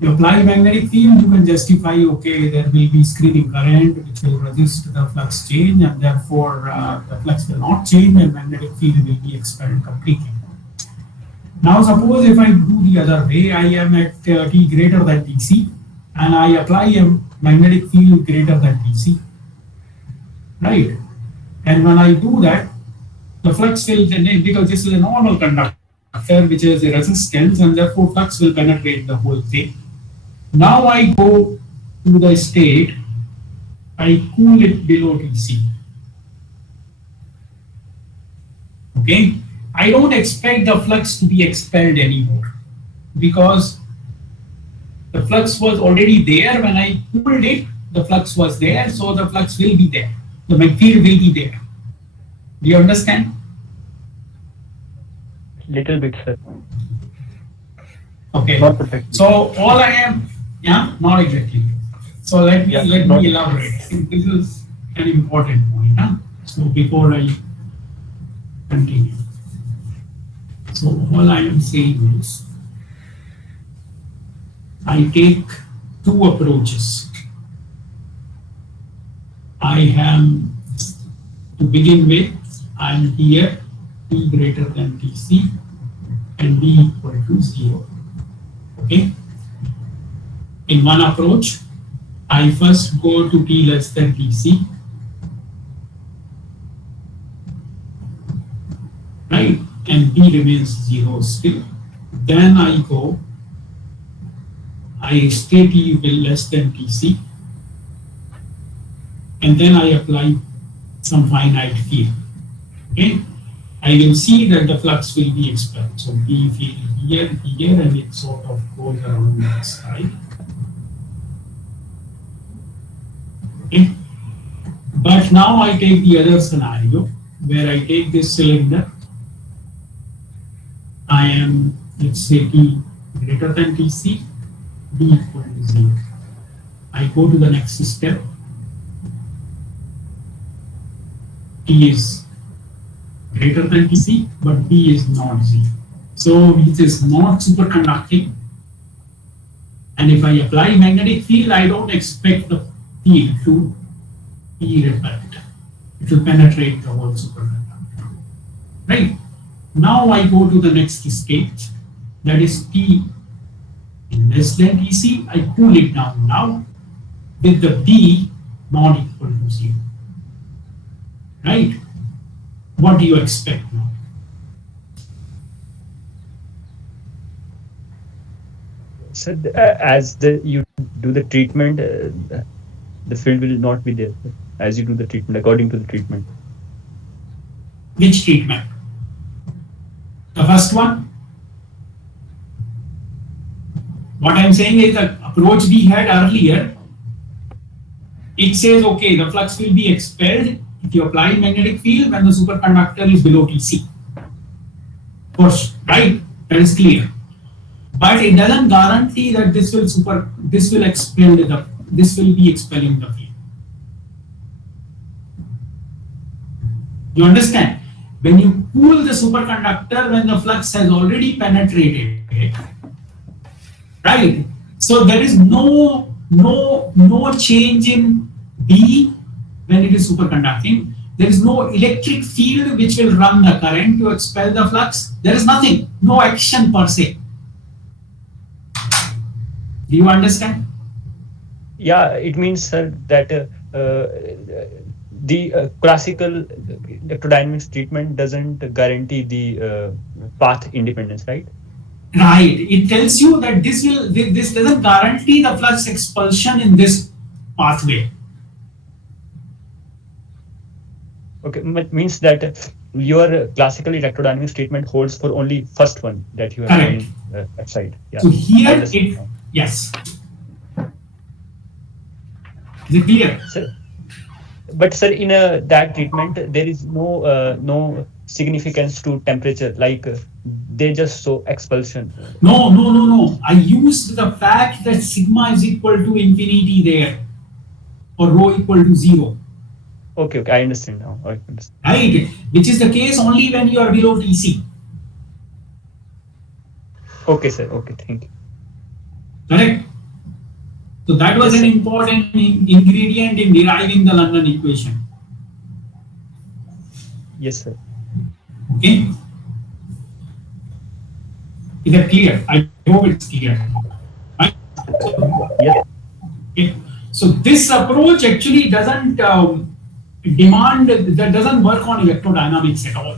You apply magnetic field, you can justify, okay, there will be screening current which will resist the flux change, and therefore the flux will not change and magnetic field will be expelled completely. Now suppose if I do the other way, I am at T greater than Tc and I apply a magnetic field greater than Tc, right? And when I do that, the flux will, because this is a normal conductor which is a resistance, and therefore flux will penetrate the whole thing. Now I go to the state, I cool it below Tc. Okay, I don't expect the flux to be expelled anymore because the flux was already there when I cooled it. The flux was there, so the flux will be there. The field will be there. Do you understand? Little bit, sir. Okay. Not perfectly. So all I am, yeah, not exactly. So let me elaborate. This is an important point. Huh? So before I continue, so all I am saying is, I take two approaches. I am, to begin with, I am here, T greater than Tc and D equal to 0. Okay. In one approach, I first go to T less than Tc, right? And D remains 0 still. Then I go, I stay T will less than Tc, and then I apply some finite field. Okay, I will see that the flux will be expelled. So B field here, and it sort of goes around that side. Okay, but now I take the other scenario where I take this cylinder. I am, let's say, T greater than Tc, D equal to 0. I go to the next step. T is greater than Tc, but B is not 0. So it is not superconducting. And if I apply magnetic field, I don't expect the field to be repelled. It will penetrate the whole superconductor. Right? Now I go to the next state, that is T less than Tc. I cool it down now with the B not equal to 0. Right? What do you expect now? So as you do the treatment, the field will not be there as you do the treatment according to the treatment. Which treatment? The first one? What I'm saying is the approach we had earlier, it says, okay, the flux will be expelled if you apply magnetic field when the superconductor is below Tc. Of course, right? That is clear. But it doesn't guarantee that this will be expelling the field. You understand? When you cool the superconductor, when the flux has already penetrated it, right? So there is no change in B when it is superconducting. There is no electric field which will run the current to expel the flux. There is nothing, no action per se. Do you understand? Yeah, it means, sir, that the classical electrodynamics treatment doesn't guarantee the path independence, right? Right. It tells you that this doesn't guarantee the flux expulsion in this pathway. Okay, means that your classical electrodynamics treatment holds for only first one that you have Correct. Outside. Yeah. So here it, yes. Is it clear? Sir, but sir, in that treatment, there is no significance to temperature, like they just show expulsion. No. I used the fact that sigma is equal to infinity there, or rho equal to 0. Okay, I understand now. I understand. Right, which is the case only when you are below Tc. Okay, sir. Okay, thank you. Correct. So that was an important ingredient in deriving the London equation. Yes, sir. Okay. Is that clear? I hope it's clear. Right? Yes. Okay. So this approach actually doesn't doesn't work on electrodynamics at all.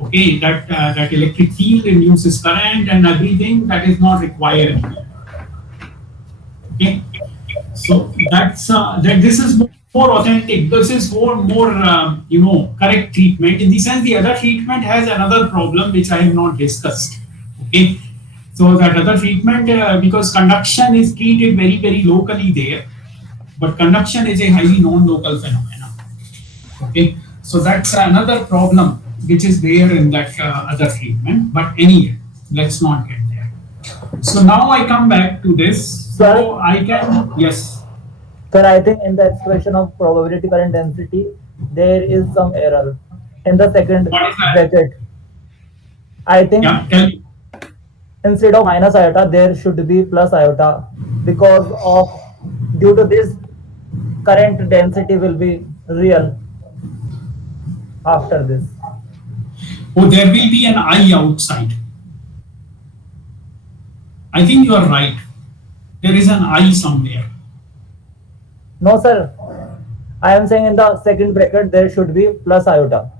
Okay, that electric field induces current and everything, that is not required. Okay, so that's that this is more authentic. This is more correct treatment. In the sense, the other treatment has another problem which I have not discussed. Okay, so that other treatment, because conduction is treated very locally there, but conduction is a highly non-local phenomena. Okay, so that's another problem which is there in that other treatment. But anyway, let's not get there. So now I come back to this. So I can, yes. Sir, I think in the expression of probability current density, there is some error in the second bracket. I think instead of minus iota, there should be plus iota, because of due to this, current density will be real after this. Oh, there will be an I outside. I think you are right. There is an I somewhere. No, sir. I am saying in the second bracket there should be plus iota.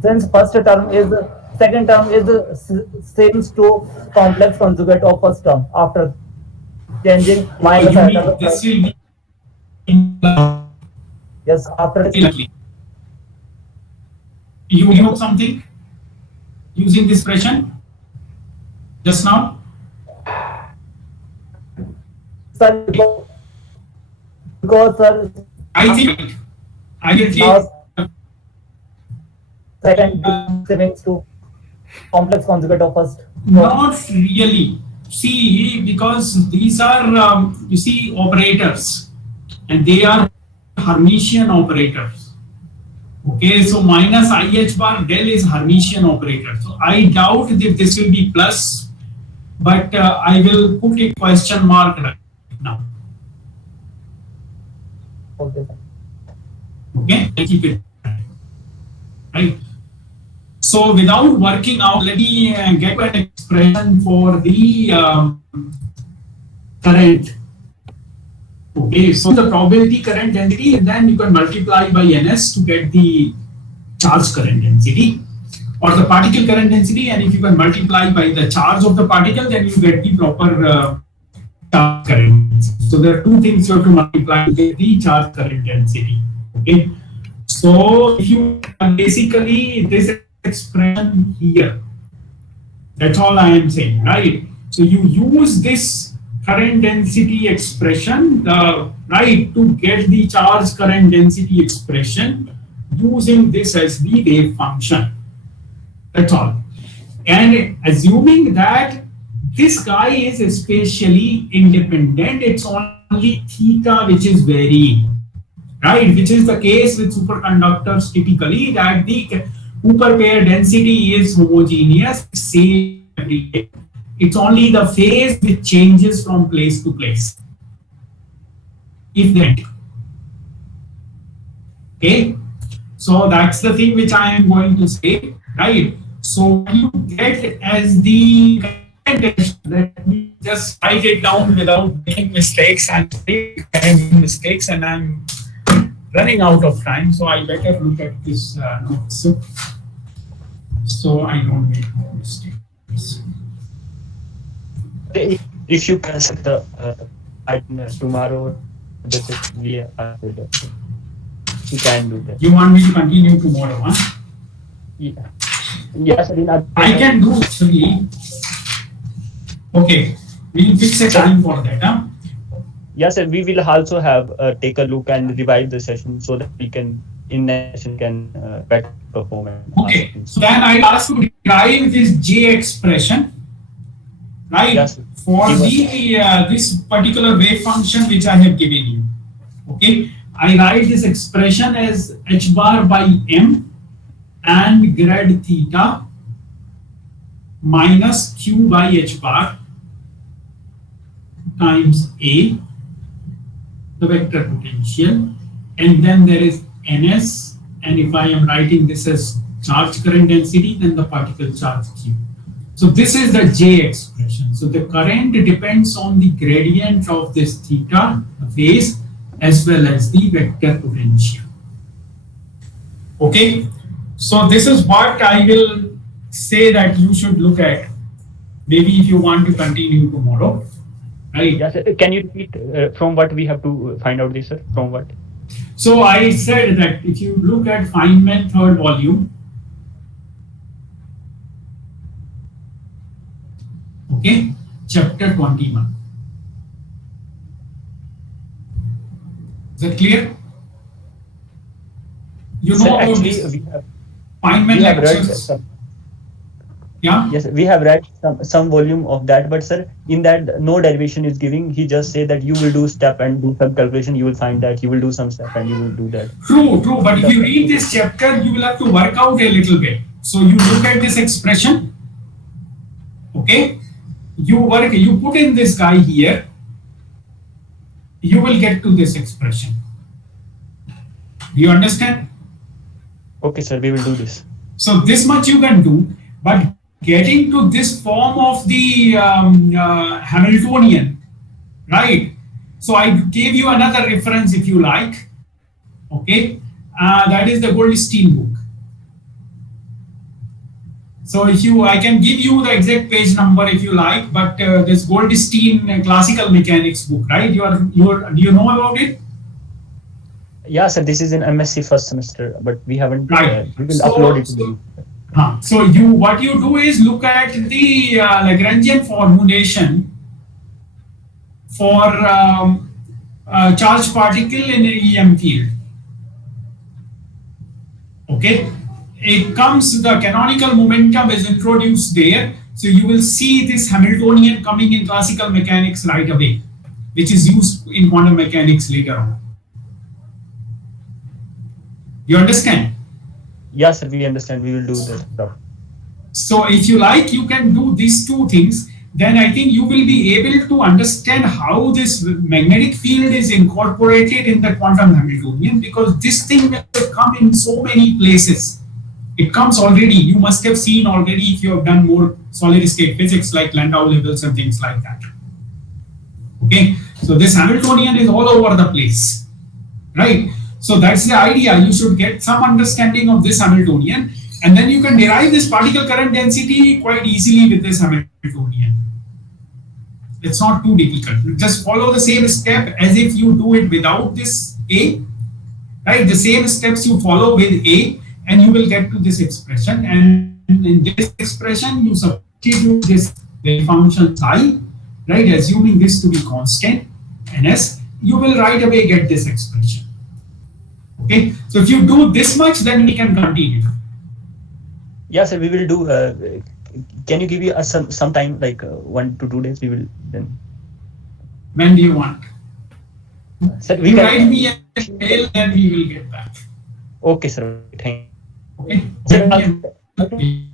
Since second term is same to complex conjugate of first term after changing minus iota. This will be yes, after you know something using this expression just now? Sir, because sir, I think second savings to complex conjugate of first. Not really. See, because these are you see operators, and they are Hermitian operators. Okay, so minus IH bar del is Hermitian operator. So I doubt if this will be plus, but I will put a question mark right now. Okay. Okay, I keep it right. So without working out, let me get an expression for the current. Okay, so the probability current density, and then you can multiply by ns to get the charge current density. or the particle current density, and if you can multiply by the charge of the particle, then you get the proper charge current density. So there are two things you have to multiply to get the charge current density. Okay. So if you basically this expression here, that's all I am saying, right? So you use this current density expression, right, to get the charge current density expression using this as the wave function. That's all. And assuming that this guy is spatially independent, it's only theta which is varying, right? Which is the case with superconductors typically, that the Cooper pair density is homogeneous, same every day. It's only the phase which changes from place to place. If that. Okay. So that's the thing which I am going to say, right? So you get as the, let me just write it down without making mistakes. I'm making mistakes and I'm running out of time, so I better look at this notes so I don't make more mistakes. If you can set the tomorrow, we can do that. You want me to continue tomorrow, huh? Yeah. Yes, I can do actually. Okay, we'll fix a time for that, huh? Yes, sir. We will also have take a look and revise the session so that we can in next session can better perform. Okay, so then I'll ask you to derive this J expression, right? Yes, for the this particular wave function which I have given you. Okay, I write this expression as h bar by m and grad theta minus q by h bar times a, the vector potential, and then there is ns, and if I am writing this as charge current density, then the particle charge q. So this is the J expression. So the current depends on the gradient of this theta, the phase, as well as the vector potential. Okay, so this is what I will say that you should look at. Maybe if you want to continue tomorrow, right? Yes, sir. Can you repeat from what we have to find out this, sir? From what? So I said that if you look at Feynman third volume, okay, chapter 21. Is that clear? You know about actually, this we have Feynman read lectures? some, Yeah. yes, we have read some volume of that, but sir, in that no derivation is giving. He just say that you will do step and do some calculation. You will find that you will do some step and you will do that. True, true. But if you read this chapter, you will have to work out a little bit. So you look at this expression. Okay. You put in this guy here. You will get to this expression. Do you understand? Okay, sir, we will do this. So this much you can do, but getting to this form of the Hamiltonian, right? So I gave you another reference if you like. Okay, that is the Goldstein book. So if you, I can give you the exact page number if you like, but this Goldstein classical mechanics book, right? Do you know about it? Yeah, sir, this is in MSc first semester, but we haven't. Right. We will upload it to the. So what you do is look at the Lagrangian formulation for charged particle in an EM field. Okay, it comes, the canonical momentum is introduced there, so you will see this Hamiltonian coming in classical mechanics right away, which is used in quantum mechanics later on. You understand? Yes, sir, we understand. We will do that stuff. So if you like, you can do these two things. Then I think you will be able to understand how this magnetic field is incorporated in the quantum Hamiltonian, because this thing will come in so many places. It comes already. You must have seen already if you have done more solid state physics like Landau levels and things like that. Okay, so this Hamiltonian is all over the place, right? So that's the idea. You should get some understanding of this Hamiltonian. And then you can derive this particle current density quite easily with this Hamiltonian. It's not too difficult. Just follow the same step as if you do it without this A, right? The same steps you follow with A, and you will get to this expression. And in this expression, you substitute this function psi, right? Assuming this to be constant, ns, you will right away get this expression. Okay, so if you do this much, then we can continue. Yes, sir, we will do. Can you give you some time, like 1 to 2 days? We will then. When do you want? Sir, you write me a mail, then we will get back. Okay, sir. Thank you. Okay.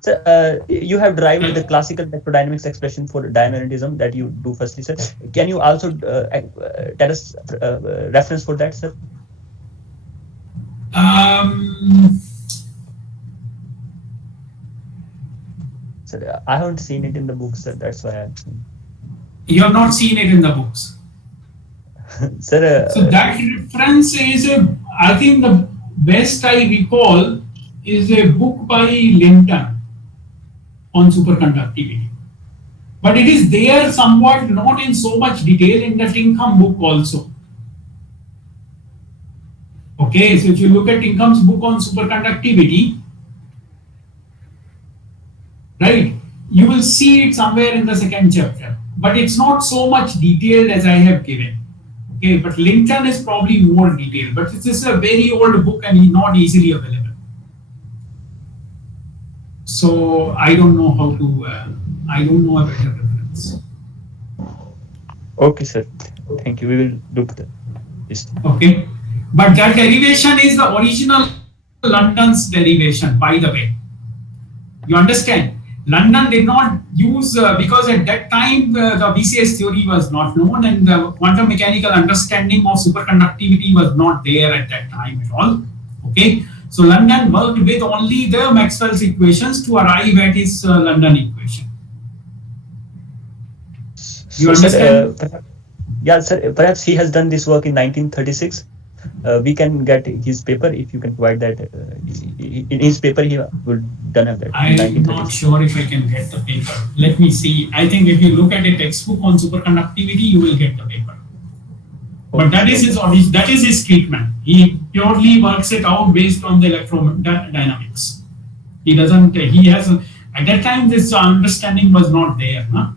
Sir, you have derived the classical electrodynamics expression for dimagnetism that you do firstly, sir. Can you also tell us reference for that, sir? Sir, I haven't seen it in the books, sir. That's why I'm saying. You have not seen it in the books. Sir, so that reference is I think the best I recall is a book by Linton on superconductivity. But it is there somewhat, not in so much detail, in the Tinkham book also. Okay, so if you look at Tinkham's book on superconductivity, right, you will see it somewhere in the second chapter. But it's not so much detailed as I have given. Okay, but Linton is probably more detailed. But this is a very old book and not easily available. So I don't know how to, I don't know a better reference. Okay, sir. Thank you. We will look at this. Okay. But that derivation is the original London's derivation, by the way. You understand? London did not use, because at that time the BCS theory was not known and the quantum mechanical understanding of superconductivity was not there at that time at all. Okay. So London worked with only the Maxwell's equations to arrive at his London equation. You understand? Yeah, sir. Perhaps he has done this work in 1936. We can get his paper if you can provide that. In his paper, he would done have that. I'm not sure if I can get the paper. Let me see. I think if you look at a textbook on superconductivity, you will get the paper. But that is his treatment. He purely works it out based on the electrodynamics. He doesn't. He has at that time this understanding was not there, huh?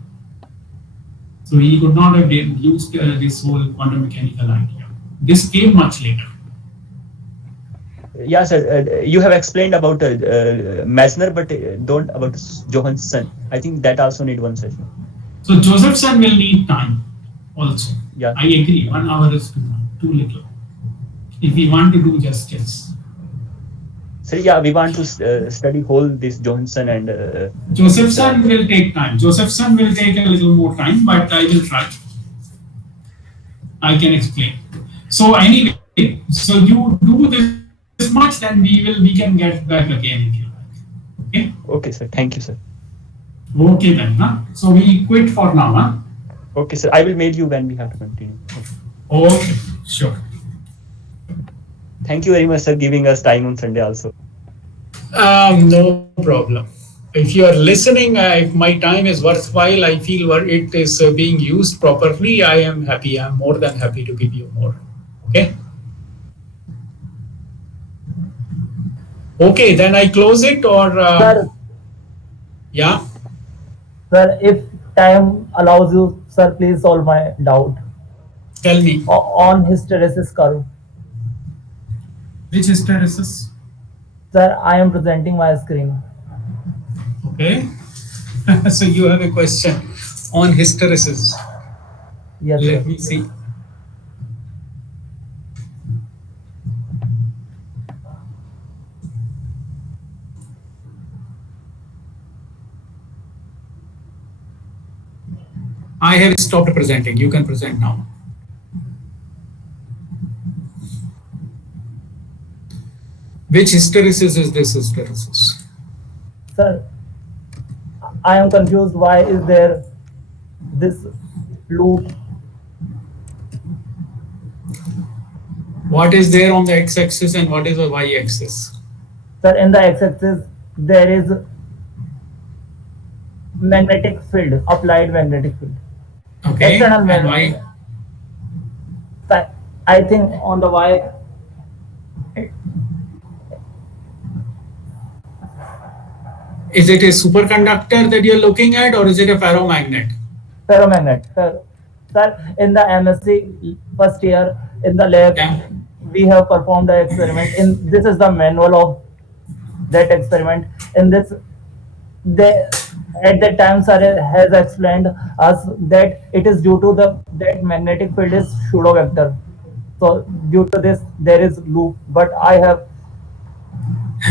So he could not have used this whole quantum mechanical idea. This came much later. Yeah, sir. You have explained about Meissner, but don't about Johansson. I think that also need one session. So Josephson will need time also. Yeah, I agree. 1 hour is too little. If we want to do justice. So yeah, we want to study whole this Johansson and Josephson will take time. Josephson will take a little more time, but I will try. I can explain. So anyway, so you do this much, then we can get back again if you like. Okay. Okay, sir. Thank you, sir. Okay then, huh? So we quit for now, huh? Okay, sir. I will mail you when we have to continue. Okay, sure. Thank you very much, sir, giving us time on Sunday also. No problem. If you are listening, if my time is worthwhile, I feel it is being used properly, I am happy. I'm more than happy to give you more. Okay. Okay, then I close it or... Sir, yeah? sir, if time allows you, sir, please solve my doubt. Tell me. On hysteresis curve. Which hysteresis? Sir, I am presenting my screen. Okay. So you have a question on hysteresis. Yes, Let sir. me see. I have stopped presenting. You can present now. Which hysteresis is this hysteresis? Sir, I am confused. Why is there this loop? What is there on the x-axis and what is the y-axis? Sir, in the x-axis, there is magnetic field, applied magnetic field. Okay, External and magnetic. why? I think on the y, Is it a superconductor that you're looking at, or is it a ferromagnet? ferromagnet. Sir, in the MSc first year in the lab, Yeah. we have performed the experiment. In this is the manual of that experiment. In this, they at that time sir has explained us that it is due to the that magnetic field is pseudo vector. So due to this, there is loop. But I have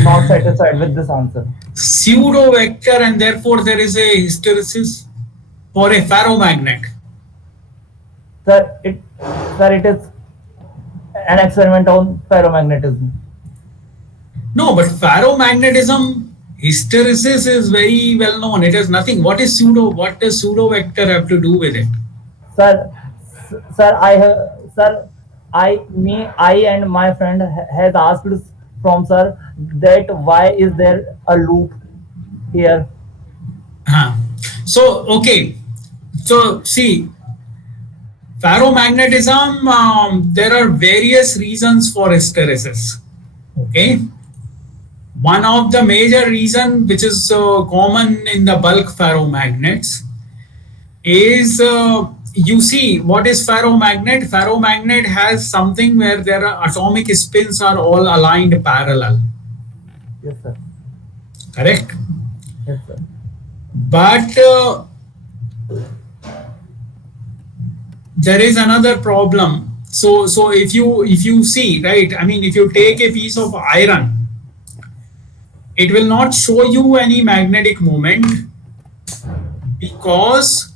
not satisfied with this answer. Pseudo vector, and therefore there is a hysteresis for a ferromagnet. Sir, it is an experiment on ferromagnetism. No, but ferromagnetism hysteresis is very well known. It has nothing. What is pseudo? What does pseudo vector have to do with it? Sir, sir, I and my friend has asked from sir that why is there a loop here? Huh. So okay. So see, ferromagnetism. There are various reasons for hysteresis. Okay. One of the major reason which is common in the bulk ferromagnets is you see what is ferromagnet. Ferromagnet has something where their atomic spins are all aligned parallel. Yes, sir. Correct. Yes, sir. But there is another problem. So if you see, right, I mean, if you take a piece of iron, it will not show you any magnetic moment because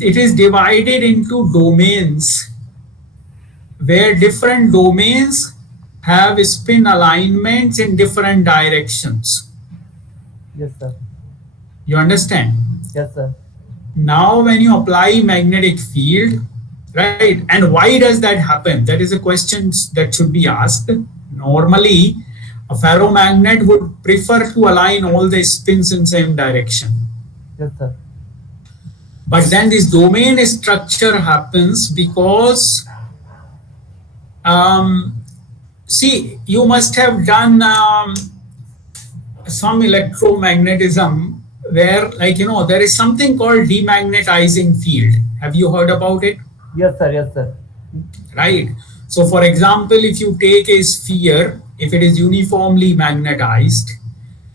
it is divided into domains where different domains have spin alignments in different directions. Yes, sir. You understand? Yes, sir. Now when you apply magnetic field, right, and why does that happen? That is a question that should be asked. Normally a ferromagnet would prefer to align all the spins in same direction. Yes, sir. But then this domain structure happens because see, you must have done some electromagnetism where, like, you know, there is something called demagnetizing field. Have you heard about it? Yes, sir. Yes, sir. Right. So for example, if you take a sphere, if it is uniformly magnetized,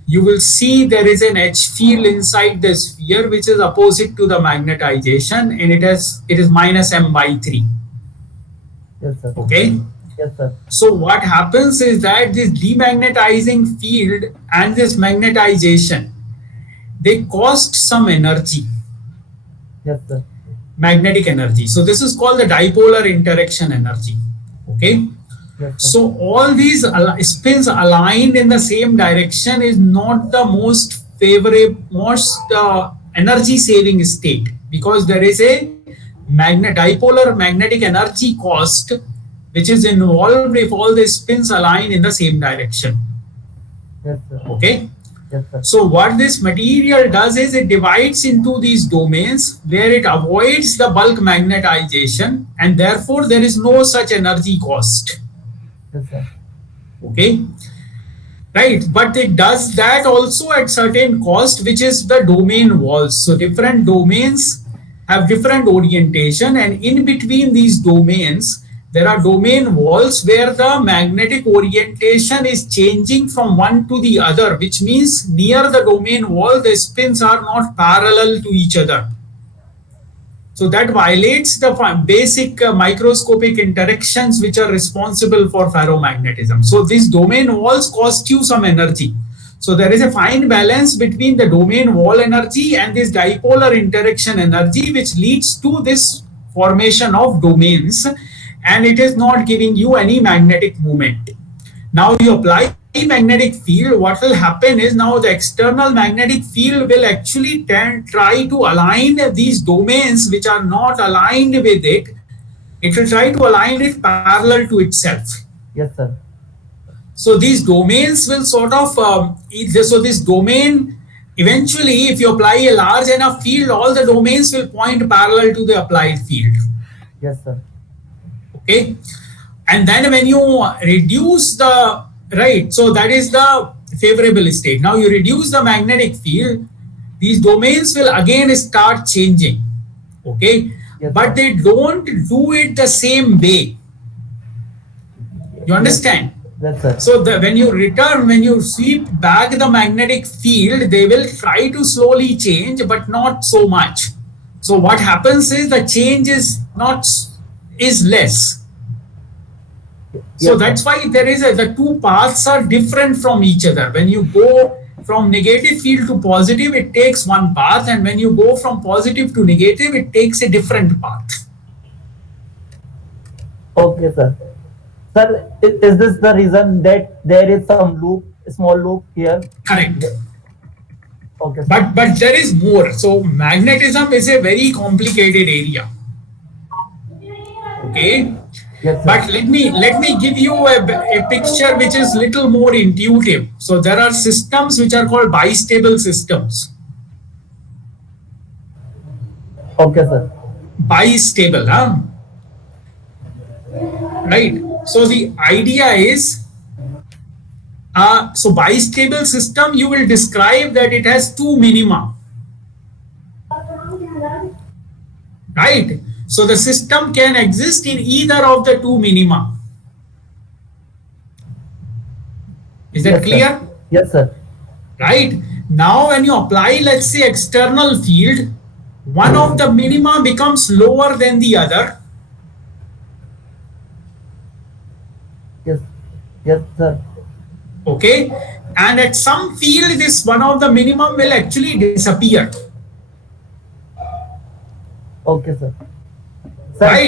you will see there is an H field inside the sphere which is opposite to the magnetization, and it is minus m/3. Yes, sir. Okay. Yes, sir. So what happens is that this demagnetizing field and this magnetization, they cost some energy, Yes, sir. magnetic energy. So this is called the dipolar interaction energy. Okay. Yes, sir. So all these spins aligned in the same direction is not the most favorable, most energy saving state, because there is a dipolar magnetic energy cost which is involved if all the spins align in the same direction. Yes, sir. Okay. Yes, sir. So what this material does is it divides into these domains where it avoids the bulk magnetization, and therefore there is no such energy cost. Yes, sir. Okay. Right, but it does that also at certain cost, which is the domain walls. So different domains have different orientation, and in between these domains there are domain walls where the magnetic orientation is changing from one to the other, which means near the domain wall the spins are not parallel to each other. So that violates the basic microscopic interactions which are responsible for ferromagnetism. So these domain walls cost you some energy. So there is a fine balance between the domain wall energy and this dipolar interaction energy, which leads to this formation of domains, and it is not giving you any magnetic moment. Now you apply magnetic field, what will happen is now the external magnetic field will actually try to align these domains which are not aligned with it. It will try to align it parallel to itself. Yes, sir. So these domains will sort of, so this domain, eventually, if you apply a large enough field, all the domains will point parallel to the applied field. Yes, sir. Okay. And then when you reduce the, right, so that is the favorable state. Now you reduce the magnetic field, these domains will again start changing. Okay. Yes, but sir. they don't do it the same way. You understand? Yes, sir. So when you return, when you sweep back the magnetic field, they will try to slowly change, but not so much. So what happens is the change is less. So Yes, that's sir. why there is the two paths are different from each other. When you go from negative field to positive, it takes one path, and when you go from positive to negative, it takes a different path. Okay, sir. Sir, is this the reason that there is some loop, small loop here? Correct. Okay, sir. But there is more. So magnetism is a very complicated area. Okay. Yes, sir. But let me give you a picture which is little more intuitive. So there are systems which are called bistable systems. Okay, sir. Bistable, huh? Right. So the idea is, so bistable system, you will describe that it has two minima. Right. So the system can exist in either of the two minima. Is that Yes, clear? sir. Yes, sir. Right. Now when you apply, let's say, external field, one of the minima becomes lower than the other. Yes. Yes, sir. Okay. And at some field, this one of the minimum will actually disappear. Okay, sir. Sir, Right.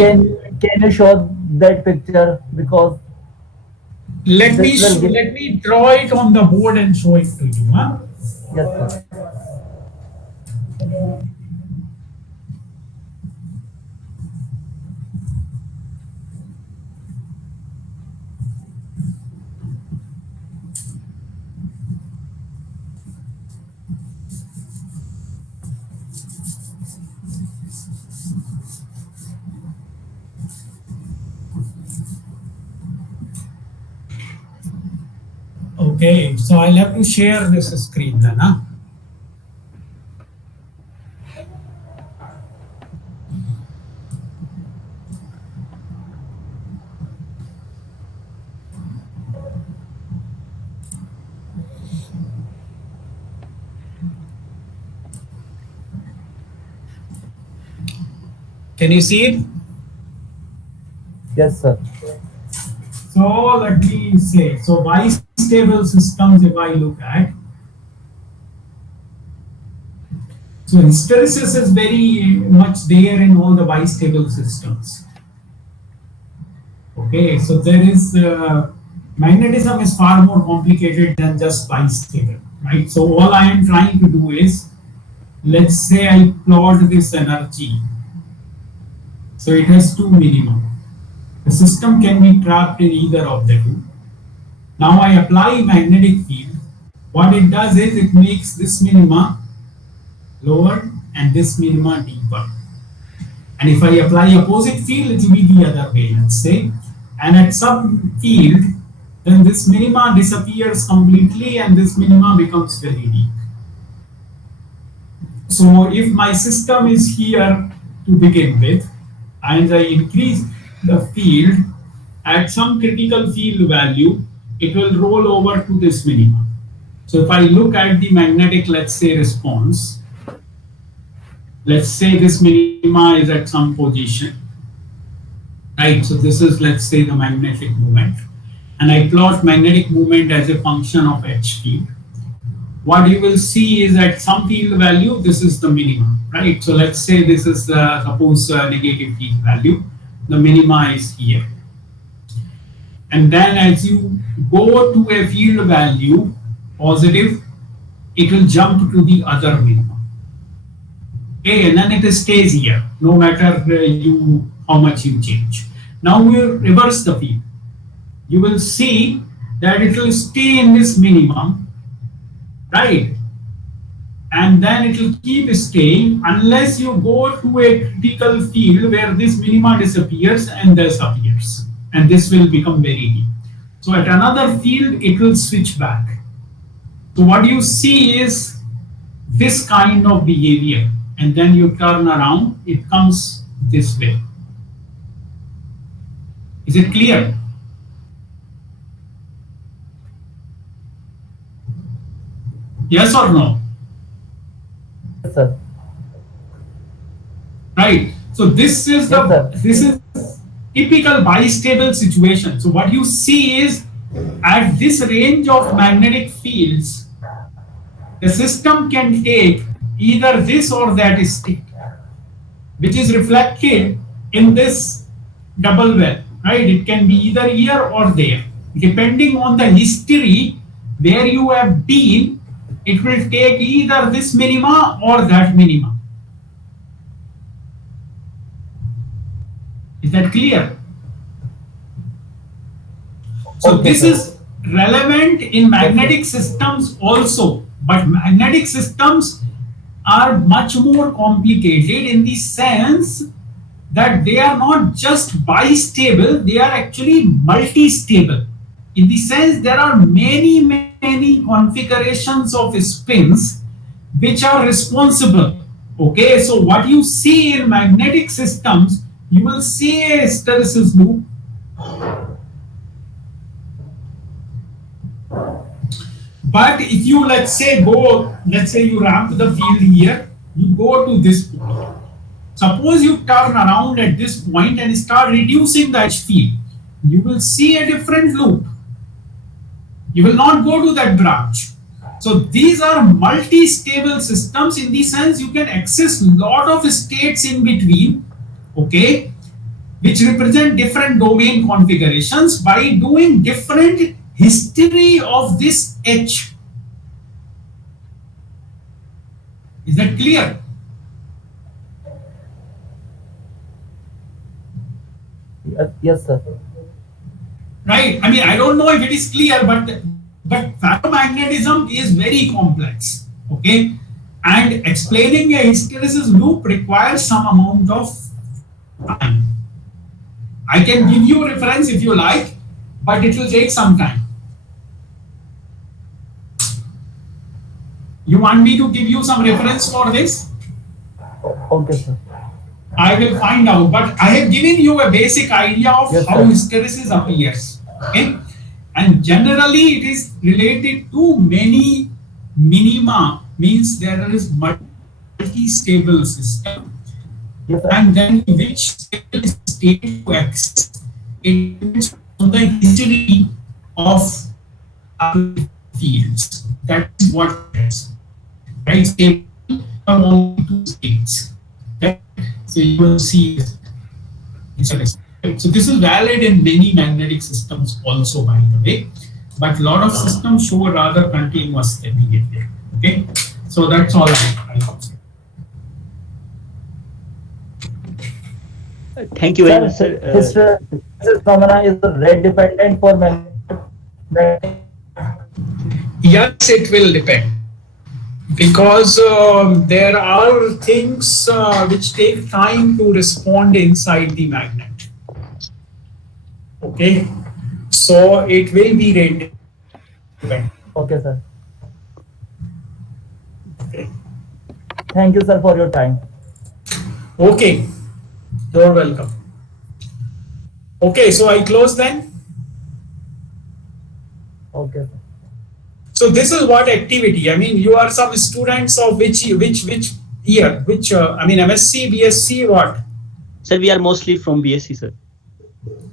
can you show that picture, because Let me this will give. let me draw it on the board and show it to you. Huh? Yes, sir. Okay, so I'll have to share this screen then, huh? Can you see it? Yes, sir. So let me say, so bistable systems, if I look at, so hysteresis is very much there in all the bistable systems. Okay, so there is magnetism is far more complicated than just bistable, right? So all I am trying to do is, let's say I plot this energy. So it has two minima. The system can be trapped in either of the two. Now I apply magnetic field. What it does is it makes this minima lower and this minima deeper. And if I apply opposite field, it will be the other way, let's say. And at some field, then this minima disappears completely and this minima becomes very deep. So if my system is here to begin with, and I increase the field at some critical field value, it will roll over to this minima. So if I look at the magnetic, let's say, response, let's say this minima is at some position, right? So this is, let's say, the magnetic moment, and I plot magnetic moment as a function of H field. What you will see is at some field value, this is the minimum, right? So let's say this is suppose negative field value, the minima is here. And then as you go to a field value, positive, it will jump to the other minimum. Okay, and then it stays here, no matter how much you change. Now we will reverse the field. You will see that it will stay in this minimum, right? And then it will keep staying unless you go to a critical field where this minima disappears and this appears, and this will become very deep. So at another field, it will switch back. So what you see is this kind of behavior, and then you turn around, it comes this way. Is it clear? Yes or no? Yes, sir. Right. So this is this is typical bistable situation. So what you see is at this range of magnetic fields, the system can take either this or that state, which is reflected in this double well, right? It can be either here or there. Depending on the history where you have been, it will take either this minima or that minima. Is that clear? So Okay, this sir. is relevant in magnetic systems also, but magnetic systems are much more complicated in the sense that they are not just bistable, they are actually multi-stable. In the sense there are many configurations of spins which are responsible. Okay, so what you see in magnetic systems, you will see a hysteresis loop. But if you, let's say you ramp the field here, you go to this point. Suppose you turn around at this point and start reducing the H field, you will see a different loop. You will not go to that branch. So these are multi-stable systems in the sense you can access lot of states in between, okay, which represent different domain configurations by doing different history of this H. Is that clear? Yes, sir. Right. I mean, I don't know if it is clear, but ferromagnetism is very complex. Okay, and explaining a hysteresis loop requires some amount of time. I can give you a reference if you like, but it will take some time. You want me to give you some reference for this? Okay, sir. I will find out, but I have given you a basic idea of Yes, how sir. hysteresis appears. Okay, and generally it is related to many minima, means there is multi-stable system, Yes, sir. and then which stable state to access, it depends on the history of fields. That is what it is. Right? Stable are only two states. Okay? So you will see this. Right? So this is valid in many magnetic systems also, by the way, but a lot of systems show rather continuous behavior. Okay, so that's all I would say. Thank you very much, Sir, sir. hysteresis phenomena is rate dependent for magnetic. Yes, it will depend because there are things which take time to respond inside the magnet. Okay, so it will be rate dependent. Okay, sir. Okay. Thank you, sir, for your time. Okay, you're welcome. Okay, so I close then. Okay, sir. So this is what activity. I mean, you are some students of which year? Which I mean, MSc, BSc, what? Sir, we are mostly from BSc, sir.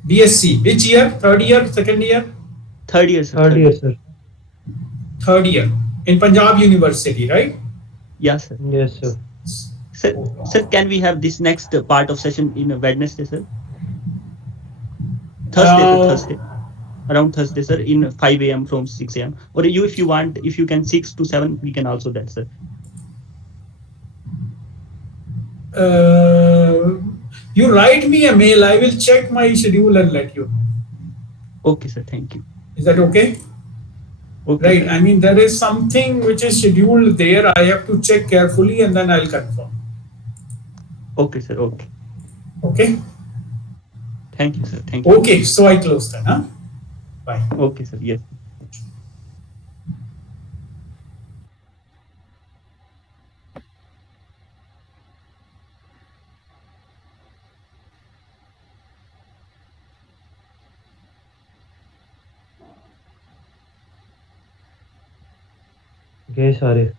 BSc. Which year? Third year? Second year? Third year, sir. Third year, sir. Third year in Punjab University, right? Yes, sir. Yes, sir. Sir, can we have this next part of session in Wednesday, sir? Thursday. Around Thursday, sir, in 5 a.m. from 6 a.m. Or you, if you want, if you can 6 to 7, we can also that, sir. You write me a mail. I will check my schedule and let you know. Okay, sir. Thank you. Is Is that okay? Okay, Right. sir. I mean, there is something which is scheduled there. I have to check carefully and then I'll confirm. Okay, sir. Okay. Okay. Thank you, sir. Thank you. Okay. So I close then. Huh? Bye. Okay, sir. Yes. Okay, sorry.